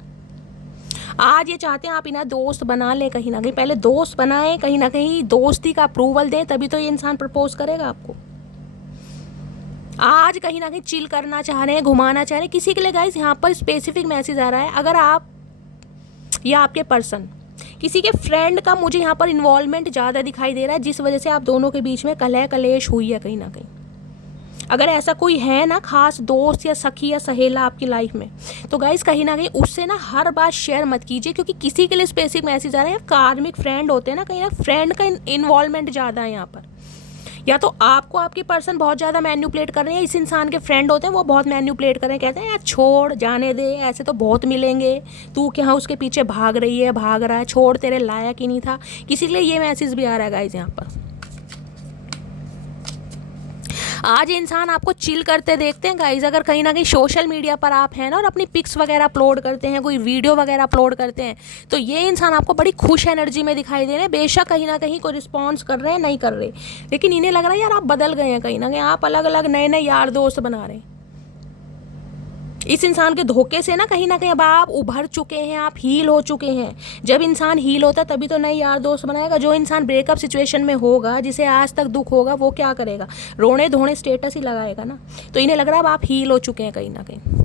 आज ये चाहते हैं आप इन्हें दोस्त बना लें कहीं ना कहीं, पहले दोस्त बनाएं, कहीं ना कहीं दोस्ती का अप्रूवल दें, तभी तो ये इंसान प्रपोज करेगा आपको। आज कहीं ना कहीं चिल करना चाह रहे हैं, घुमाना चाह रहे हैं। किसी के लिए गाइस यहाँ पर स्पेसिफिक मैसेज आ रहा है, अगर आप या आपके पर्सन किसी के फ्रेंड का मुझे यहाँ पर इन्वॉल्वमेंट ज़्यादा दिखाई दे रहा है, जिस वजह से आप दोनों के बीच में कलह कलेश हुई है कहीं ना कहीं। अगर ऐसा कोई है ना खास दोस्त या सखी या सहेला आपकी लाइफ में, तो गाइस कहीं ना कहीं उससे ना हर बात शेयर मत कीजिए, क्योंकि किसी के लिए स्पेसिफिक मैसेज आ रहा है। कार्मिक फ्रेंड होते हैं ना, कहीं ना फ्रेंड का इन्वॉल्वमेंट ज़्यादा है यहाँ पर। या तो आपको आपके पर्सन बहुत ज़्यादा मैन्युपुलेट कर रहे हैं, इस इंसान के फ्रेंड होते हैं वो बहुत मैन्युपुलेट कर रहे हैं, कहते हैं यार छोड़ जाने दे, ऐसे तो बहुत मिलेंगे, तू क्या उसके पीछे भाग रही है भाग रहा है, छोड़ तेरे लायक ही नहीं था। किसी के लिए ये मैसेज भी आ रहा है गाइस यहाँ पर। आज इंसान आपको चिल करते देखते हैं गाइज। अगर कहीं ना कहीं सोशल मीडिया पर आप हैं ना और अपनी पिक्स वगैरह अपलोड करते हैं, कोई वीडियो वगैरह अपलोड करते हैं, तो ये इंसान आपको बड़ी खुश एनर्जी में दिखाई दे रहे हैं। बेशक कहीं ना कहीं कोई रिस्पॉन्स कर रहे हैं नहीं कर रहे, लेकिन इन्हें लग रहा है यार आप बदल गए हैं, कहीं ना कहीं आप अलग अलग नए नए यार दोस्त बना रहे हैं। इस इंसान के धोखे से ना कहीं अब आप उभर चुके हैं, आप हील हो चुके हैं। जब इंसान हील होता है तभी तो नए यार दोस्त बनाएगा। जो इंसान ब्रेकअप सिचुएशन में होगा, जिसे आज तक दुख होगा, वो क्या करेगा, रोने धोने स्टेटस ही लगाएगा ना। तो इन्हें लग रहा है अब आप हील हो चुके हैं कहीं ना कहीं।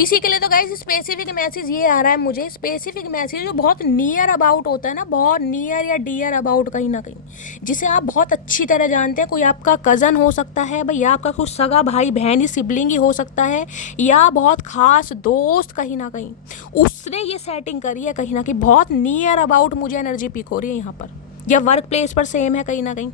किसी के लिए तो गाइस स्पेसिफिक मैसेज ये आ रहा है मुझे, स्पेसिफिक मैसेज जो बहुत नियर अबाउट होता है ना, बहुत नियर या डियर अबाउट कहीं ना कहीं, जिसे आप बहुत अच्छी तरह जानते हैं। कोई आपका कज़न हो सकता है भाई, या आपका कुछ सगा भाई बहन सिबलिंग ही हो सकता है, या बहुत खास दोस्त कहीं ना कहीं, उसने ये सेटिंग करी है कहीं ना कहीं। बहुत नियर अबाउट मुझे एनर्जी पिक हो रही है यहाँ पर, या वर्क प्लेस पर सेम है कहीं ना कहीं।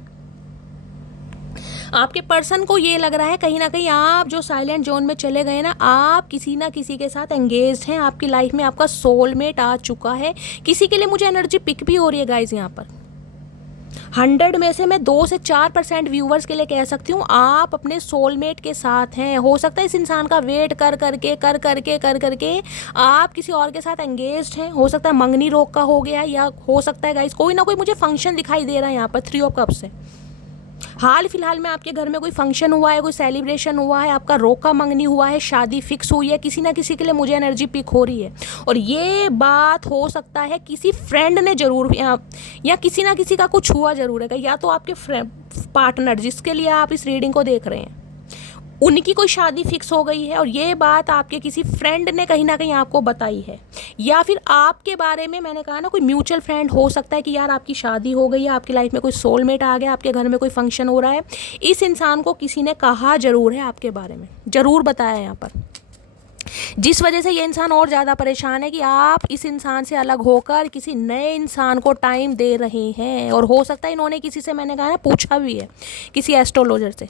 आपके पर्सन को ये लग रहा है कहीं ना कहीं आप जो साइलेंट जोन में चले गए ना, आप किसी ना किसी के साथ एंगेज्ड हैं, आपकी लाइफ में आपका सोलमेट आ चुका है। किसी के लिए मुझे एनर्जी पिक भी हो रही है गाइज यहाँ पर। 100 में से मैं 2 से 4% व्यूवर्स के लिए कह सकती हूँ आप अपने सोलमेट के साथ हैं। हो सकता है इस इंसान का वेट कर करके आप किसी और के साथ एंगेज्ड हैं। हो सकता है मंगनी रोग का हो गया, या हो सकता है गाइज कोई ना कोई मुझे फंक्शन दिखाई दे रहा है यहाँ पर 3 ऑफ कप्स से। हाल फिलहाल में आपके घर में कोई फंक्शन हुआ है, कोई सेलिब्रेशन हुआ है, आपका रोका मंगनी हुआ है, शादी फिक्स हुई है, किसी ना किसी के लिए मुझे एनर्जी पिक हो रही है। और ये बात हो सकता है किसी फ्रेंड ने जरूर, या किसी ना किसी का कुछ हुआ जरूर है, या तो आपके फ्रेंड पार्टनर जिसके लिए आप इस रीडिंग को देख रहे हैं उनकी कोई शादी फिक्स हो गई है, और ये बात आपके किसी फ्रेंड ने कहीं ना कहीं आपको बताई है, या फिर आपके बारे में मैंने कहा ना कोई म्यूचुअल फ्रेंड हो सकता है कि यार आपकी शादी हो गई है, आपकी लाइफ में कोई सोलमेट आ गया, आपके घर में कोई फंक्शन हो रहा है। इस इंसान को किसी ने कहा जरूर है आपके बारे में, जरूर बताया यहाँ पर, जिस वजह से ये इंसान और ज़्यादा परेशान है कि आप इस इंसान से अलग होकर किसी नए इंसान को टाइम दे रहे हैं। और हो सकता है इन्होंने किसी से, मैंने कहा ना, पूछा भी है, किसी एस्ट्रोलॉजर से,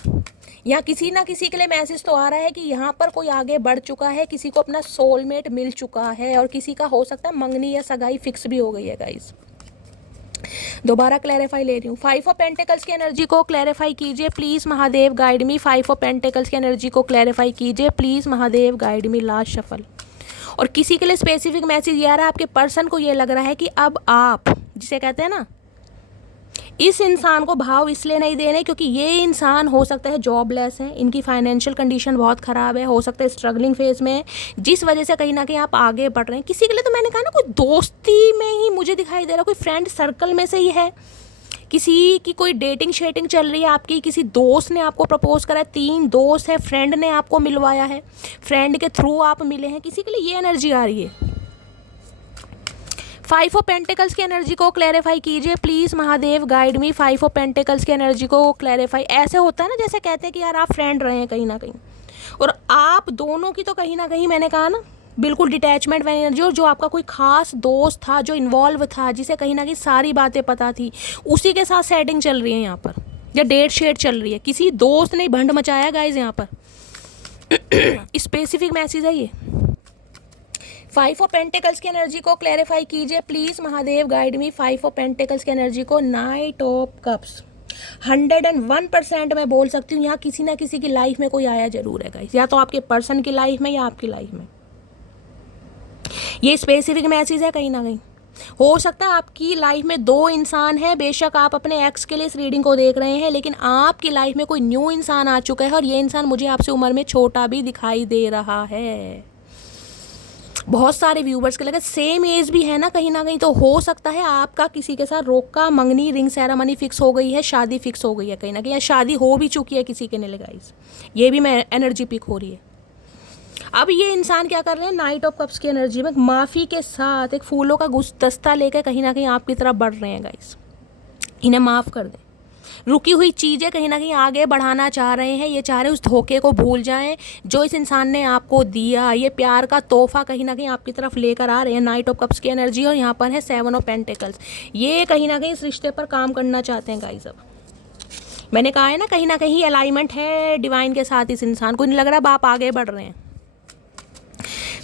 या किसी ना किसी के लिए मैसेज तो आ रहा है कि यहाँ पर कोई आगे बढ़ चुका है, किसी को अपना सोलमेट मिल चुका है, और किसी का हो सकता है मंगनी या सगाई फिक्स भी हो गई है गाइस। दोबारा क्लैरिफाई ले रही हूँ। 5 ऑफ पेंटिकल्स की एनर्जी को क्लैरिफाई कीजिए please Mahadev, guide me. 5 of pentacles की एनर्जी को क्लैरिफाई कीजिए please Mahadev, guide me. Last shuffle. और किसी के लिए स्पेसिफिक मैसेज ये आ रहा है, आपके पर्सन को ये लग रहा है कि अब आप, जिसे कहते हैं ना, इस इंसान को भाव इसलिए नहीं दे रहे क्योंकि ये इंसान हो सकता है जॉबलेस है, इनकी फाइनेंशियल कंडीशन बहुत ख़राब है, हो सकता है स्ट्रगलिंग फेज में है, जिस वजह से कहीं ना कहीं आप आगे बढ़ रहे हैं। किसी के लिए तो मैंने कहा ना कोई दोस्ती में ही मुझे दिखाई दे रहा, कोई फ्रेंड सर्कल में से ही है, किसी की कोई डेटिंग शेटिंग चल रही है आपकी, किसी दोस्त ने आपको प्रपोज करा है, 3 दोस्त है, फ्रेंड ने आपको मिलवाया है, फ्रेंड के थ्रू आप मिले हैं, किसी के लिए ये एनर्जी आ रही है। 5 ऑफ पेंटिकल्स की एनर्जी को क्लैरिफाई कीजिए please Mahadev, guide me. 5 of pentacles की एनर्जी को क्लैरिफाई। ऐसे होता है ना जैसे कहते हैं कि यार आप फ्रेंड रहे हैं कहीं ना कहीं, और आप दोनों की तो कहीं ना कहीं, मैंने कहा ना, बिल्कुल डिटैचमेंट वाली एनर्जी, और जो आपका कोई खास दोस्त था जो इन्वॉल्व था, जिसे कहीं ना कहीं सारी बातें पता थी, उसी के साथ सेटिंग चल रही है यहाँ पर, या डेट शेट चल रही है। किसी दोस्त ने भंड मचाया गाइज यहाँ पर। स्पेसिफिक मैसेज है ये। 5 ऑफ पेंटिकल्स की एनर्जी को क्लैरिफाई कीजिए please Mahadev, guide me. 5 of pentacles की एनर्जी को। 9 ऑफ कप्स। 101% मैं बोल सकती हूँ यहाँ किसी ना किसी की लाइफ में कोई आया जरूर है गाइस, या तो आपके पर्सन की लाइफ में या आपकी लाइफ में। ये स्पेसिफिक मैसेज है कहीं ना कहीं। हो सकता है आपकी लाइफ में 2 इंसान है, बेशक आप अपने एक्स के लिए इस रीडिंग को देख रहे हैं, लेकिन आपकी लाइफ में कोई न्यू इंसान आ चुका है, और ये इंसान मुझे आपसे उम्र में छोटा भी दिखाई दे रहा है। बहुत सारे व्यूवर्स के लगे सेम एज भी है ना कहीं ना कहीं, तो हो सकता है आपका किसी के साथ रोका मंगनी रिंग सेरेमनी फिक्स हो गई है, शादी फिक्स हो गई है कहीं ना कहीं, या शादी हो भी चुकी है किसी के लिए गाइस। ये भी मैं एनर्जी पिक हो रही है। अब ये इंसान क्या कर रहे हैं, 9 ऑफ कप्स की एनर्जी में माफ़ी के साथ एक फूलों का गुलदस्ता लेकर कहीं ना कहीं आपकी तरफ बढ़ रहे हैं गाइस। इन्हें माफ़ कर दें, रुकी हुई चीज़ें कहीं ना कहीं आगे बढ़ाना चाह रहे हैं। ये चाह रहे हैं उस धोखे को भूल जाएं जो इस इंसान ने आपको दिया, ये प्यार का तोहफा कहीं ना कहीं आपकी तरफ लेकर आ रहे हैं। 9 ऑफ कप्स की एनर्जी, और यहाँ पर है 7 ऑफ पेंटिकल्स। ये कहीं ना कहीं इस रिश्ते पर काम करना चाहते हैं गाइस। अब मैंने कहा है ना कहीं ना कहीं अलाइनमेंट है डिवाइन के साथ, इस इंसान को नहीं लग रहा अब आप आगे बढ़ रहे हैं।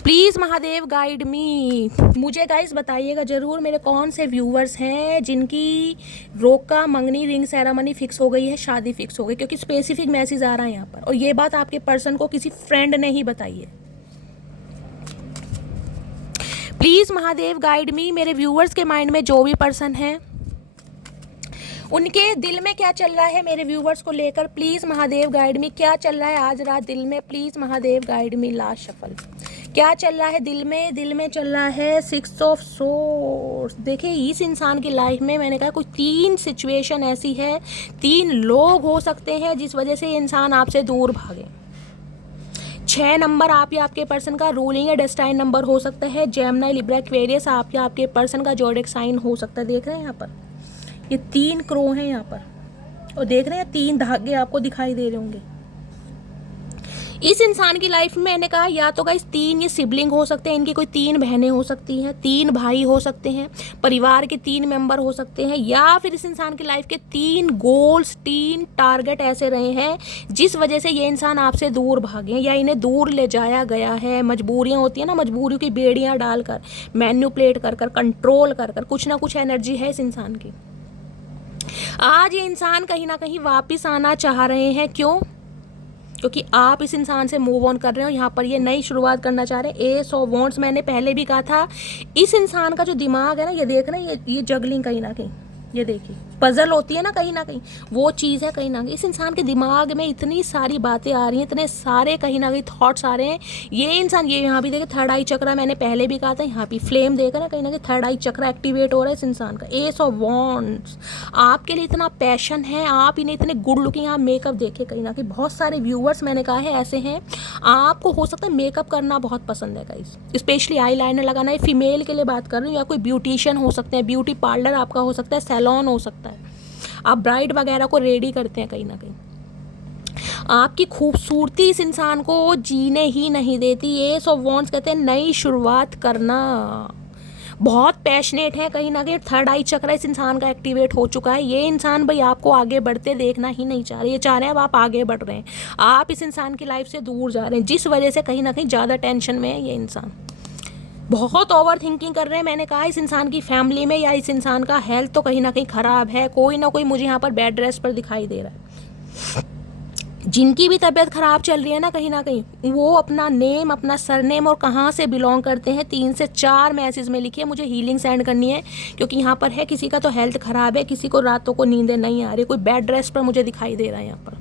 प्लीज़ महादेव, गाइड मी। मुझे गाइस बताइएगा ज़रूर मेरे कौन से व्यूवर्स हैं जिनकी रोका मंगनी रिंग सेरेमनी फिक्स हो गई है, शादी फिक्स हो गई, क्योंकि स्पेसिफिक मैसेज आ रहा है यहाँ पर, और ये बात आपके पर्सन को किसी फ्रेंड ने ही बताई है। प्लीज़ महादेव, गाइड मी। मेरे व्यूवर्स के माइंड में जो भी पर्सन है उनके दिल में क्या चल रहा है मेरे व्यूवर्स को लेकर, प्लीज़ महादेव, गाइड मी। क्या चल रहा है आज रात दिल में, please Mahadev, guide me. Last shuffle. क्या चल रहा है दिल में? दिल में चल रहा है 6 ऑफ सोर्ड्स। देखिए इस इंसान की लाइफ में मैंने कहा कुछ 3 सिचुएशन ऐसी है, 3 लोग हो सकते हैं जिस वजह से ये इंसान आपसे दूर भागे। 6 नंबर आप या आपके पर्सन का रूलिंग या डेस्टाइन नंबर हो सकता है। जेमिनी, लिब्रा, एक्वेरियस आप या आपके पर्सन का ज़ोडिएक साइन हो सकता है। देख रहे हैं यहाँ पर ये 3 क्रो हैं यहाँ पर, और देख रहे हैं 3 धागे आपको दिखाई दे रहे होंगे। इस इंसान की लाइफ में मैंने कहा या तो गाइस 3 ये सिबलिंग हो सकते हैं, इनकी कोई 3 बहनें हो सकती हैं, 3 भाई हो सकते हैं, परिवार के 3 मेंबर हो सकते हैं, या फिर इस इंसान की लाइफ के 3 गोल्स, 3 टारगेट ऐसे रहे हैं जिस वजह से ये इंसान आपसे दूर भागे या इन्हें दूर ले जाया गया है। मजबूरियाँ होती हैं ना, मजबूरियों की बेड़ियाँ डालकर, मैन्युपुलेट कर कर, कंट्रोल कर कर, कुछ ना कुछ एनर्जी है इस इंसान की। आज ये इंसान कहीं ना कहीं वापस आना चाह रहे हैं। क्यों? क्योंकि आप इस इंसान से मूव ऑन कर रहे हो, यहाँ पर ये नई शुरुआत करना चाह रहे हैं। एस ऑफ वॉन्ड्स मैंने पहले भी कहा था, इस इंसान का जो दिमाग है ना, ये देख रहे हैं, ये जगलिंग कहीं ना कहीं, ये देखिए पजल होती है ना कहीं ना कहीं, वो चीज़ है कहीं ना कहीं। इस इंसान के दिमाग में इतनी सारी बातें आ रही हैं, इतने सारे कहीं ना कहीं थॉट्स आ रहे हैं। ये इंसान, ये यहाँ भी देखे थर्ड आई चक्रा, मैंने पहले भी कहा था, यहाँ भी फ्लेम देकर ना कहीं थर्ड आई चक्रा एक्टिवेट हो रहा है इस इंसान का। एस ऑफ वॉन्ड्स आपके लिए इतना पैशन है, आप इन्हें इतने गुड लुकिंग, आप मेकअप देखे कहीं ना कहीं, बहुत सारे व्यूअर्स मैंने कहा है ऐसे हैं, आपको हो सकता है मेकअप करना बहुत पसंद है गाइस, स्पेशली आई लाइनर लगाना है। फीमेल के लिए बात कर रही हूँ, या कोई ब्यूटिशियन हो सकते हैं, ब्यूटी पार्लर आपका हो सकता है, सैलून हो सकता है, आप ब्राइड वगैरह को रेडी करते हैं कहीं ना कहीं। आपकी खूबसूरती इस इंसान को जीने ही नहीं देती। ये एस ऑफ वॉन्ड्स कहते हैं नई शुरुआत करना। बहुत पैशनेट है कहीं ना कहीं, थर्ड आई चक्रा इस इंसान का एक्टिवेट हो चुका है। ये इंसान भाई आपको आगे बढ़ते देखना ही नहीं चाह रहे, ये चाह रहे हैं अब आप आगे बढ़ रहे हैं, आप इस इंसान की लाइफ से दूर जा रहे हैं, जिस वजह से कहीं ना कहीं ज़्यादा टेंशन में है ये इंसान। बहुत ओवर थिंकिंग कर रहे हैं। मैंने कहा इस इंसान की फैमिली में या इस इंसान का हेल्थ तो कहीं ना कहीं ख़राब है, कोई ना कोई मुझे यहाँ पर बेड रेस्ट पर दिखाई दे रहा है। जिनकी भी तबीयत ख़राब चल रही है ना कहीं वो अपना नेम, अपना सरनेम और कहाँ से बिलोंग करते हैं 3 से 4 मैसेज में लिखिए, मुझे हीलिंग सेंड करनी है। क्योंकि यहाँ पर है किसी का तो हेल्थ ख़राब है, किसी को रातों को नींदें नहीं आ रही, कोई बेड रेस्ट पर मुझे दिखाई दे रहा है यहाँ पर।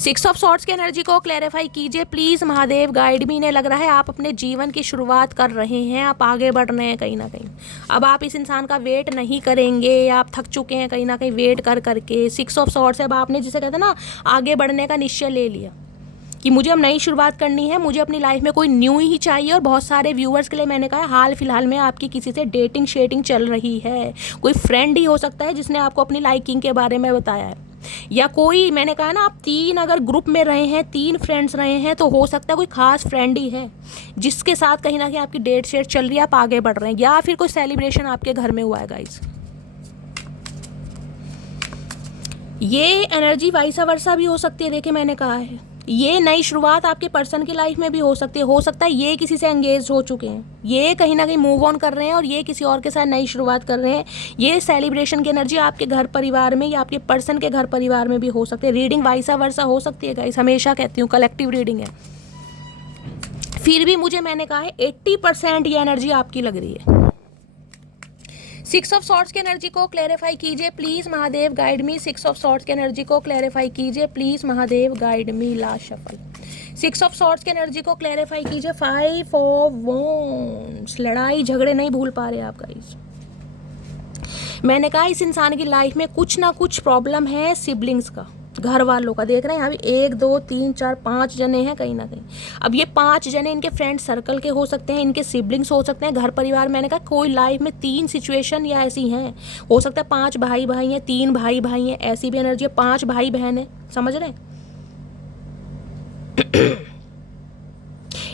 6 ऑफ सॉर्ड्स की एनर्जी को क्लैरिफाई कीजिए प्लीज़ महादेव, गाइड मी। इन्हें लग रहा है आप अपने जीवन की शुरुआत कर रहे हैं, आप आगे बढ़ रहे हैं कहीं ना कहीं। अब आप इस इंसान का वेट नहीं करेंगे, आप थक चुके हैं कहीं ना कहीं वेट कर करके। 6 ऑफ सॉर्ड्स है, अब आपने जिसे कहते हैं ना आगे बढ़ने का निश्चय ले लिया कि मुझे अब नई शुरुआत करनी है, मुझे अपनी लाइफ में कोई न्यू ही चाहिए। और बहुत सारे व्यूअर्स के लिए मैंने कहा हाल फिलहाल में आपकी किसी से डेटिंग शेटिंग चल रही है, कोई फ्रेंड ही हो सकता है जिसने आपको अपनी लाइकिंग के बारे में बताया है, या कोई, मैंने कहा ना आप 3 अगर ग्रुप में रहे हैं, 3 फ्रेंड्स रहे हैं, तो हो सकता है कोई खास फ्रेंड ही है जिसके साथ कहीं ना कहीं आपकी डेट शेट चल रही है, आप आगे बढ़ रहे हैं, या फिर कोई सेलिब्रेशन आपके घर में हुआ है गाइस। ये एनर्जी वाइसा वर्सा भी हो सकती है। देखिए मैंने कहा है ये नई शुरुआत आपके पर्सन की लाइफ में भी हो सकती है। हो सकता है ये किसी से एंगेज हो चुके हैं, ये कहीं ना कहीं मूव ऑन कर रहे हैं और ये किसी और के साथ नई शुरुआत कर रहे हैं। ये सेलिब्रेशन की एनर्जी आपके घर परिवार में या आपके पर्सन के घर परिवार में भी हो सकती है। रीडिंग वाइसा वर्सा हो सकती है गाइस, हमेशा कहती हूँ कलेक्टिव रीडिंग है। फिर भी मुझे, मैंने कहा है 80% ये एनर्जी आपकी लग रही है। 6 ऑफ सॉर्ड्स की एनर्जी को क्लैरिफाई कीजिए please Mahadev, guide me. 6 of swords की एनर्जी को क्लैरिफाई कीजिए please Mahadev, guide me. Last shuffle. 6 of swords की एनर्जी को क्लैरिफाई कीजिए। 5 ऑफ वॉन्ड्स, लड़ाई झगड़े नहीं भूल पा रहे आप गाइस। मैंने कहा इस इंसान की लाइफ में कुछ ना कुछ प्रॉब्लम है सिबलिंग्स का, घर वालों का। देख रहे हैं यहाँ भी 1 2 3 4 5 जने हैं कहीं ना कहीं। अब ये 5 जने इनके फ्रेंड सर्कल के हो सकते हैं, इनके सिबलिंग्स हो सकते हैं, घर परिवार। मैंने कहा कोई लाइफ में 3 सिचुएशन या ऐसी हैं, हो सकता है 5 भाई भाई हैं, 3 भाई भाई हैं, ऐसी भी एनर्जी है, 5 भाई बहन है, समझ रहे हैं।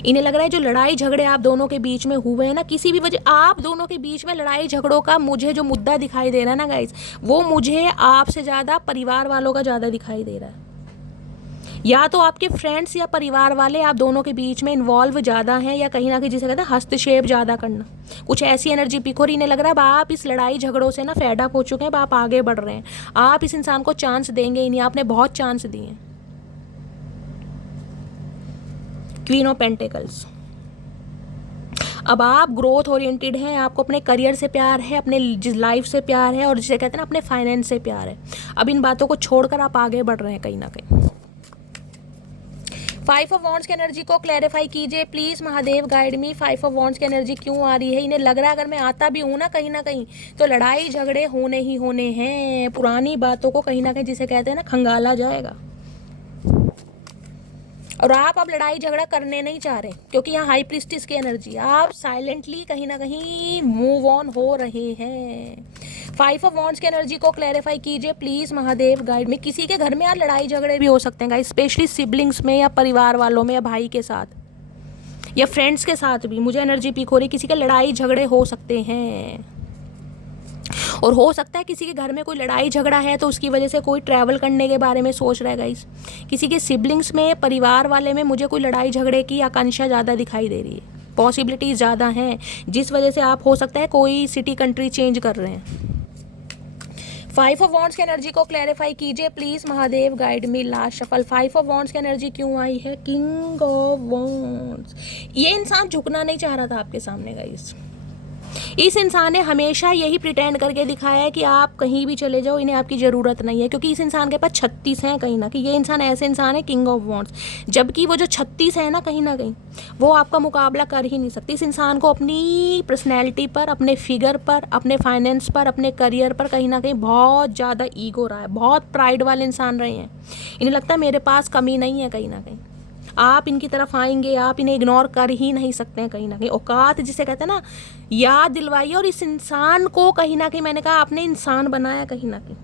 इन्हें लग रहा है जो लड़ाई झगड़े आप दोनों के बीच में हुए हैं ना, किसी भी वजह आप दोनों के बीच में लड़ाई झगड़ों का मुझे जो मुद्दा दिखाई दे रहा है ना गाइस, वो मुझे आपसे ज़्यादा परिवार वालों का ज़्यादा दिखाई दे रहा है। या तो आपके फ्रेंड्स या परिवार वाले आप दोनों के बीच में इन्वॉल्व ज़्यादा हैं, या कहीं ना कहीं जिसे कहते हैं हस्तक्षेप ज़्यादा करना, कुछ ऐसी एनर्जी पिक हो रही। इन्हें लग रहा है अब आप इस लड़ाई झगड़ों से ना फेड अप हो चुके हैं, अब आप आगे बढ़ रहे हैं, आप इस इंसान को चांस देंगे ही नहीं, आपने बहुत चांस दिए हैं। क्वीन ऑफ पेंटिकल्स, अब आप ग्रोथ ओरिएंटेड हैं, आपको अपने करियर से प्यार है, अपने लाइफ से प्यार है, और जिसे कहते हैं ना अपने फाइनेंस से प्यार है। अब इन बातों को छोड़कर आप आगे बढ़ रहे हैं कहीं ना कहीं। 5 ऑफ वॉन्ड्स की एनर्जी को क्लैरिफाई कीजिए please Mahadev, guide me. 5 of wands की एनर्जी क्यों आ रही है? इन्हें लग रहा है अगर मैं आता भी हूँ ना कहीं ना कहीं तो लड़ाई झगड़े होने ही होने हैं, पुरानी बातों को कहीं ना कहीं जिसे कहते हैं ना खंगाला जाएगा। और आप अब लड़ाई झगड़ा करने नहीं चाह रहे, क्योंकि यहाँ हाई प्रीस्टिस की एनर्जी, आप साइलेंटली कहीं ना कहीं मूव ऑन हो रहे हैं। 5 ऑफ वॉन्ड्स की एनर्जी को क्लैरिफाई कीजिए प्लीज महादेव गाइड में। किसी के घर में यार लड़ाई झगड़े भी हो सकते हैं गाइस, स्पेशली सिबलिंग्स में या परिवार वालों में या भाई के साथ या फ्रेंड्स के साथ भी। मुझे एनर्जी पीक हो रही, किसी के लड़ाई झगड़े हो सकते हैं। और हो सकता है किसी के घर में कोई लड़ाई झगड़ा है तो उसकी वजह से कोई ट्रैवल करने के बारे में सोच रहा है गाइस। किसी के सिबलिंग्स में, परिवार वाले में मुझे कोई लड़ाई झगड़े की आकांक्षा ज़्यादा दिखाई दे रही है, पॉसिबिलिटीज़ ज़्यादा हैं, जिस वजह से आप हो सकता है कोई सिटी कंट्री चेंज कर रहे हैं। 5 ऑफ वॉन्ड्स की एनर्जी को क्लैरिफाई कीजिए please Mahadev guide me. Last shuffle 5 of wands की एनर्जी क्यों आई है? King of wands. ये इंसान झुकना नहीं चाह रहा था आपके सामने गाइस। इस इंसान ने हमेशा यही प्रिटेंड करके दिखाया है कि आप कहीं भी चले जाओ, इन्हें आपकी ज़रूरत नहीं है, क्योंकि इस इंसान के पास 36 हैं कहीं ना कहीं। ये इंसान ऐसे इंसान है किंग ऑफ वॉन्ड्स, जबकि वो जो 36 है ना कहीं वो आपका मुकाबला कर ही नहीं सकती। इस इंसान को अपनी पर्सनैलिटी पर, अपने फिगर पर, अपने फाइनेंस पर, अपने करियर पर कहीं ना कहीं बहुत ज़्यादा ईगो रहा है, बहुत प्राइड वाले इंसान रहे हैं। इन्हें लगता है मेरे पास कमी नहीं है कहीं ना कहीं, आप इनकी तरफ आएंगे, आप इन्हें इग्नोर कर ही नहीं सकते हैं कहीं ना कहीं। औकात जिसे कहते हैं ना, याद दिलवाइए। और इस इंसान को कहीं ना कहीं मैंने कहा आपने इंसान बनाया कहीं ना कहीं।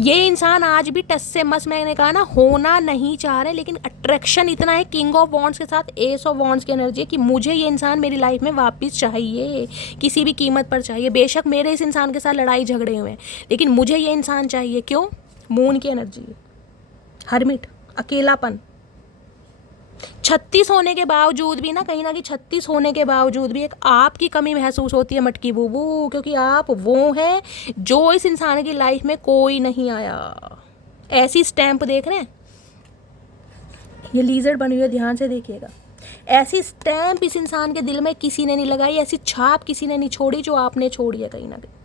ये इंसान आज भी टस से मस, मैंने कहा ना, होना नहीं चाह रहे, लेकिन अट्रैक्शन इतना है किंग ऑफ वॉन्ड्स के साथ एस ऑफ वॉन्ड्स की एनर्जी कि मुझे ये इंसान मेरी लाइफ में वापस चाहिए, किसी भी कीमत पर चाहिए। बेशक मेरे इस इंसान के साथ लड़ाई झगड़े हुए हैं, लेकिन मुझे ये इंसान चाहिए। क्यों? मून की एनर्जी, हरमिट, अकेलापन। 36 होने के बावजूद भी ना कहीं 36 होने के बावजूद भी एक आपकी कमी महसूस होती है मटकी बूबू, क्योंकि आप वो हैं जो इस इंसान की लाइफ में कोई नहीं आया। ऐसी स्टैंप देख रहे हैं, ये लीजर्ड बनी हुई है, ध्यान से देखिएगा। ऐसी स्टैंप इस इंसान के दिल में किसी ने नहीं लगाई, ऐसी छाप किसी ने नहीं छोड़ी जो आपने छोड़ी है कहीं ना कहीं।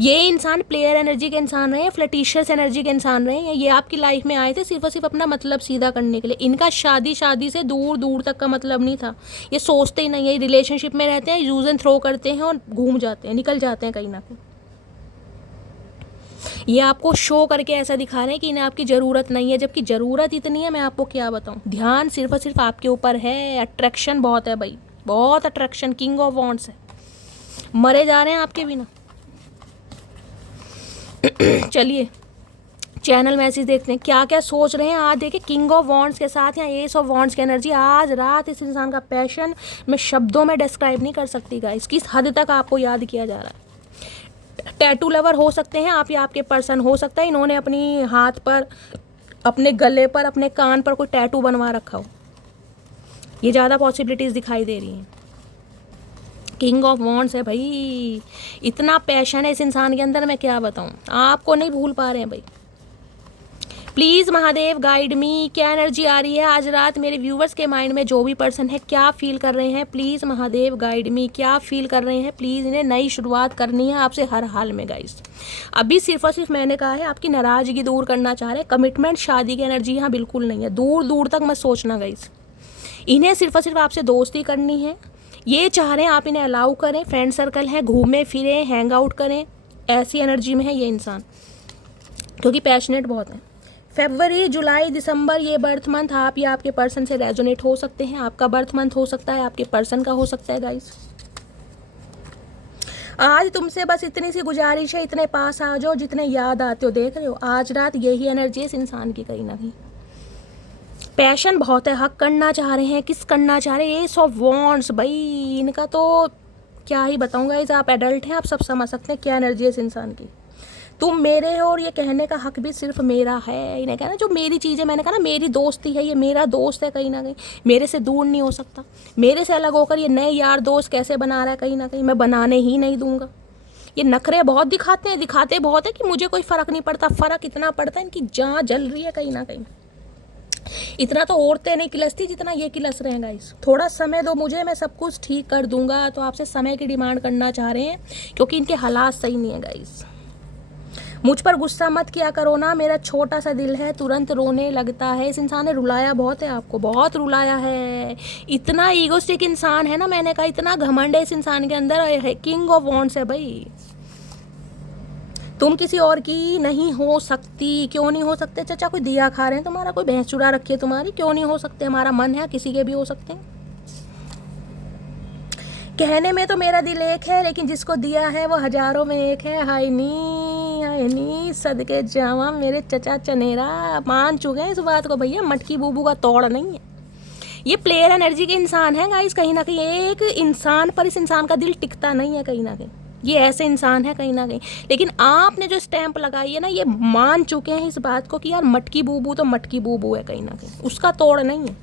ये इंसान प्लेयर एनर्जी के इंसान रहे हैं, फ्लर्टिशियस एनर्जी के इंसान रहे हैं। ये आपकी लाइफ में आए थे सिर्फ और सिर्फ अपना मतलब सीधा करने के लिए। इनका शादी से दूर दूर तक का मतलब नहीं था। ये सोचते ही नहीं है, रिलेशनशिप में रहते हैं, यूज एंड थ्रो करते हैं और घूम जाते हैं, निकल जाते हैं कहीं ना कहीं। ये आपको शो करके ऐसा दिखा रहे हैं कि इन्हें आपकी ज़रूरत नहीं है, जबकि ज़रूरत इतनी है, मैं आपको क्या बताऊँ। ध्यान सिर्फ और सिर्फ आपके ऊपर है, अट्रैक्शन बहुत है भाई, बहुत अट्रैक्शन। किंग ऑफ वॉन्ड्स है, मरे जा रहे हैं आपके बिना। चलिए चैनल मैसेज देखते हैं क्या क्या सोच रहे हैं। आज देखिए किंग ऑफ वॉन्ड्स के साथ या एस ऑफ वॉन्ड्स की एनर्जी। आज रात इस इंसान का पैशन मैं शब्दों में डिस्क्राइब नहीं कर सकती गाइस, किस हद तक आपको याद किया जा रहा है। टैटू लवर हो सकते हैं आप या आपके पर्सन हो सकता है इन्होंने अपनी हाथ पर, अपने गले पर, अपने कान पर कोई टैटू बनवा रखा हो। ये ज़्यादा पॉसिबिलिटीज़ दिखाई दे रही हैं। किंग ऑफ वॉन्ड्स है भाई, इतना पैशन है इस इंसान के अंदर, मैं क्या बताऊं। आपको नहीं भूल पा रहे हैं भाई। प्लीज़ महादेव गाइड मी, क्या एनर्जी आ रही है आज रात मेरे व्यूवर्स के माइंड में? जो भी पर्सन है क्या फील कर रहे हैं, प्लीज़ महादेव गाइड मी, क्या फील कर रहे हैं प्लीज़। इन्हें नई शुरुआत करनी है आपसे हर हाल में गाइस। अभी सिर्फ और सिर्फ मैंने कहा है आपकी नाराज़गी दूर करना चाह रहे हैं। कमिटमेंट, शादी की एनर्जी यहाँ बिल्कुल नहीं है, दूर दूर तक मत सोचना गाइस। इन्हें सिर्फ और सिर्फ आपसे दोस्ती करनी है। ये चाह रहे हैं आप इन्हें अलाउ करें, फ्रेंड सर्कल है, घूमें फिरें, हैंग आउट करें, ऐसी एनर्जी में है ये इंसान, क्योंकि पैशनेट बहुत है। फरवरी, जुलाई, दिसंबर ये बर्थ मंथ आप या आपके पर्सन से रेजोनेट हो सकते हैं। आपका बर्थ मंथ हो सकता है, आपके पर्सन का हो सकता है गाइस। आज तुमसे बस इतनी सी गुजारिश है, इतने पास आ जाओ जितने याद आते हो। देख रहे हो आज रात यही एनर्जी है इस इंसान की कहीं ना कहीं। पैशन बहुत है, हक करना चाह रहे हैं, किस करना चाह रहे हैं। एस ऑफ वॉन्ड्स भाई, इनका तो क्या ही बताऊंगा। इस आप एडल्ट हैं, आप सब समझ सकते हैं क्या एनर्जी है इस इंसान की। तुम मेरे हो और ये कहने का हक भी सिर्फ मेरा है। इन्हें कहना जो मेरी चीज़ है, मैंने कहा ना मेरी दोस्ती है, ये मेरा दोस्त है कहीं ना कहीं, मेरे से दूर नहीं हो सकता। मेरे से अलग होकर ये नए यार दोस्त कैसे बना रहा है कहीं ना कहीं, मैं बनाने ही नहीं दूंगा। ये नखरे बहुत दिखाते हैं, दिखाते बहुत है कि मुझे कोई फ़र्क नहीं पड़ता। फ़र्क इतना पड़ता है इनकी जान जल रही है कहीं ना कहीं। इतना तो औरतें नहीं किलसती जितना ये किलस रहे हैं गाइस। थोड़ा समय दो मुझे, मैं सब कुछ ठीक कर दूंगा। तो आपसे समय की डिमांड करना चाह रहे हैं क्योंकि इनके हालात सही नहीं है गाइस। मुझ पर गुस्सा मत किया करो ना, मेरा छोटा सा दिल है तुरंत रोने लगता है। इस इंसान ने रुलाया बहुत है आपको, बहुत रुलाया है। इतना ईगोस्टिक इंसान है ना, मैंने कहा इतना घमंड है इस इंसान के अंदर। किंग ऑफ वॉन्ड्स है भाई, तुम किसी और की नहीं हो सकती। क्यों नहीं हो सकते चाचा? कोई दिया खा रहे हैं तुम्हारा, कोई भैंस चुरा रखी है तुम्हारी? क्यों नहीं हो सकते? हमारा मन है, किसी के भी हो सकते हैं। कहने में तो मेरा दिल एक है, लेकिन जिसको दिया है वो हजारों में एक है। हाय नी सदके जावा मेरे चचा चनेरा। मान चुके हैं इस बात को भैया, मटकी बूबू का तोड़ नहीं है। ये प्लेयर एनर्जी के इंसान है गाइस। कहीं ना कहीं एक इंसान पर इस इंसान का दिल टिकता नहीं है, कहीं ना कहीं ये ऐसे इंसान है कहीं ना कहीं। लेकिन आपने जो स्टैंप लगाई है ना, ये मान चुके हैं इस बात को कि यार मटकी बूबू तो मटकी बूबू है, कहीं ना कहीं उसका तोड़ नहीं है।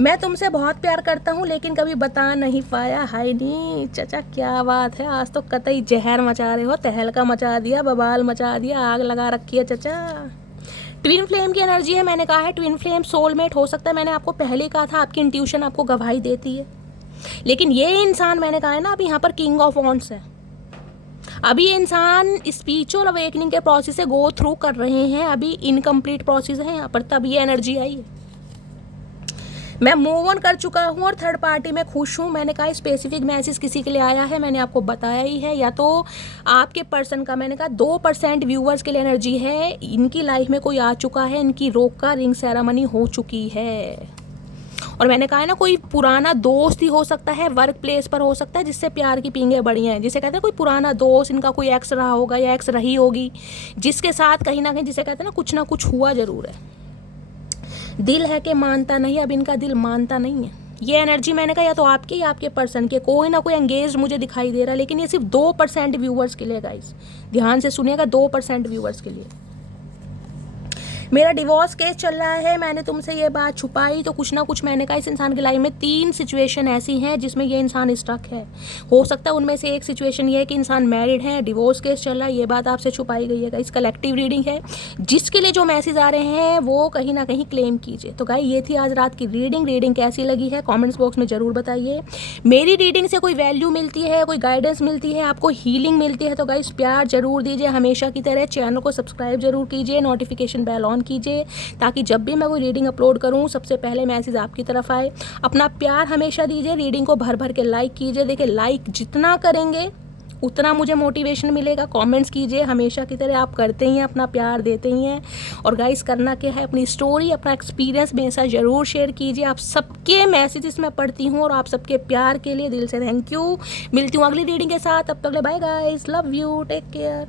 मैं तुमसे बहुत प्यार करता हूँ लेकिन कभी बता नहीं पाया। हाय नी चाचा, क्या बात है, आज तो कतई जहर मचा रहे हो, तहलका मचा दिया, बवाल मचा दिया, आग लगा रखी है चाचा। ट्विन फ्लेम की एनर्जी है। मैंने कहा है ट्विन फ्लेम सोलमेट हो सकता है। मैंने आपको पहले कहा था आपकी इंट्यूशन आपको गवाही देती है। लेकिन ये इंसान, मैंने कहा है ना, अभी यहाँ पर किंग ऑफ वॉन्ड्स है। अभी ये इंसान स्पिरिचुअल अवेकनिंग के प्रोसेस से गो थ्रू कर रहे हैं, अभी इनकम्प्लीट प्रोसेस है यहाँ पर, तब ये एनर्जी आई है। मैं मूव ऑन कर चुका हूँ और थर्ड पार्टी में खुश हूँ। मैंने कहा स्पेसिफिक मैसेज किसी के लिए आया है, मैंने आपको बताया ही है। या तो आपके पर्सन का, मैंने कहा 2% व्यूअर्स के लिए एनर्जी है, इनकी लाइफ में कोई आ चुका है, इनकी रोक का रिंग सेरेमनी हो चुकी है। और मैंने कहा है ना, कोई पुराना दोस्त ही हो सकता है, वर्क प्लेस पर हो सकता है, जिससे प्यार की पींगे बढ़िया हैं, जिसे कहते हैं कोई पुराना दोस्त, इनका कोई एक्स रहा होगा या एक्स रही होगी, जिसके साथ कहीं ना कहीं, जिसे कहते हैं ना कुछ हुआ जरूर है। दिल है कि मानता नहीं, अब इनका दिल मानता नहीं है। ये एनर्जी मैंने कहा या तो आपके या आपके पर्सन के, कोई ना कोई एंगेज मुझे दिखाई दे रहा है, लेकिन ये सिर्फ 2% व्यूअर्स के लिए गाइस, ध्यान से सुनिएगा, 2% व्यूअर्स के लिए। मेरा डिवोर्स केस चल रहा है, मैंने तुमसे ये बात छुपाई तो कुछ ना कुछ, मैंने कहा इस इंसान की लाइफ में 3 सिचुएशन ऐसी हैं जिसमें ये इंसान स्टक है। हो सकता है उनमें से एक सिचुएशन ये है कि इंसान मैरिड है, डिवोर्स केस चल रहा है, ये बात आपसे छुपाई गई है। इस कलेक्टिव रीडिंग है, जिसके लिए जो मैसेज आ रहे हैं वो कहीं ना कहीं क्लेम कीजिए। तो गाइस ये थी आज रात की रीडिंग कैसी लगी है कॉमेंट्स बॉक्स में ज़रूर बताइए। मेरी रीडिंग से कोई वैल्यू मिलती है, कोई गाइडेंस मिलती है, आपको हीलिंग मिलती है तो गाइस प्यार जरूर दीजिए, हमेशा की तरह चैनल को सब्सक्राइब जरूर कीजिए, नोटिफिकेशन बेल ऑन कीजिए, ताकि जब भी मैं कोई रीडिंग अपलोड करूं सबसे पहले मैसेज आपकी तरफ आए। अपना प्यार हमेशा दीजिए, रीडिंग को भर भर के लाइक कीजिए। देखिए लाइक जितना करेंगे उतना मुझे मोटिवेशन मिलेगा। कमेंट्स कीजिए, हमेशा की तरह आप करते ही हैं, अपना प्यार देते ही हैं। और गाइस करना क्या है, अपनी स्टोरी, अपना एक्सपीरियंस मेरे साथ ज़रूर शेयर कीजिए। आप सबके मैसेजेस मैं पढ़ती हूँ और आप सबके प्यार के लिए दिल से थैंक यू। मिलती हूँ अगली रीडिंग के साथ, तब तक bye guys, love you, take care.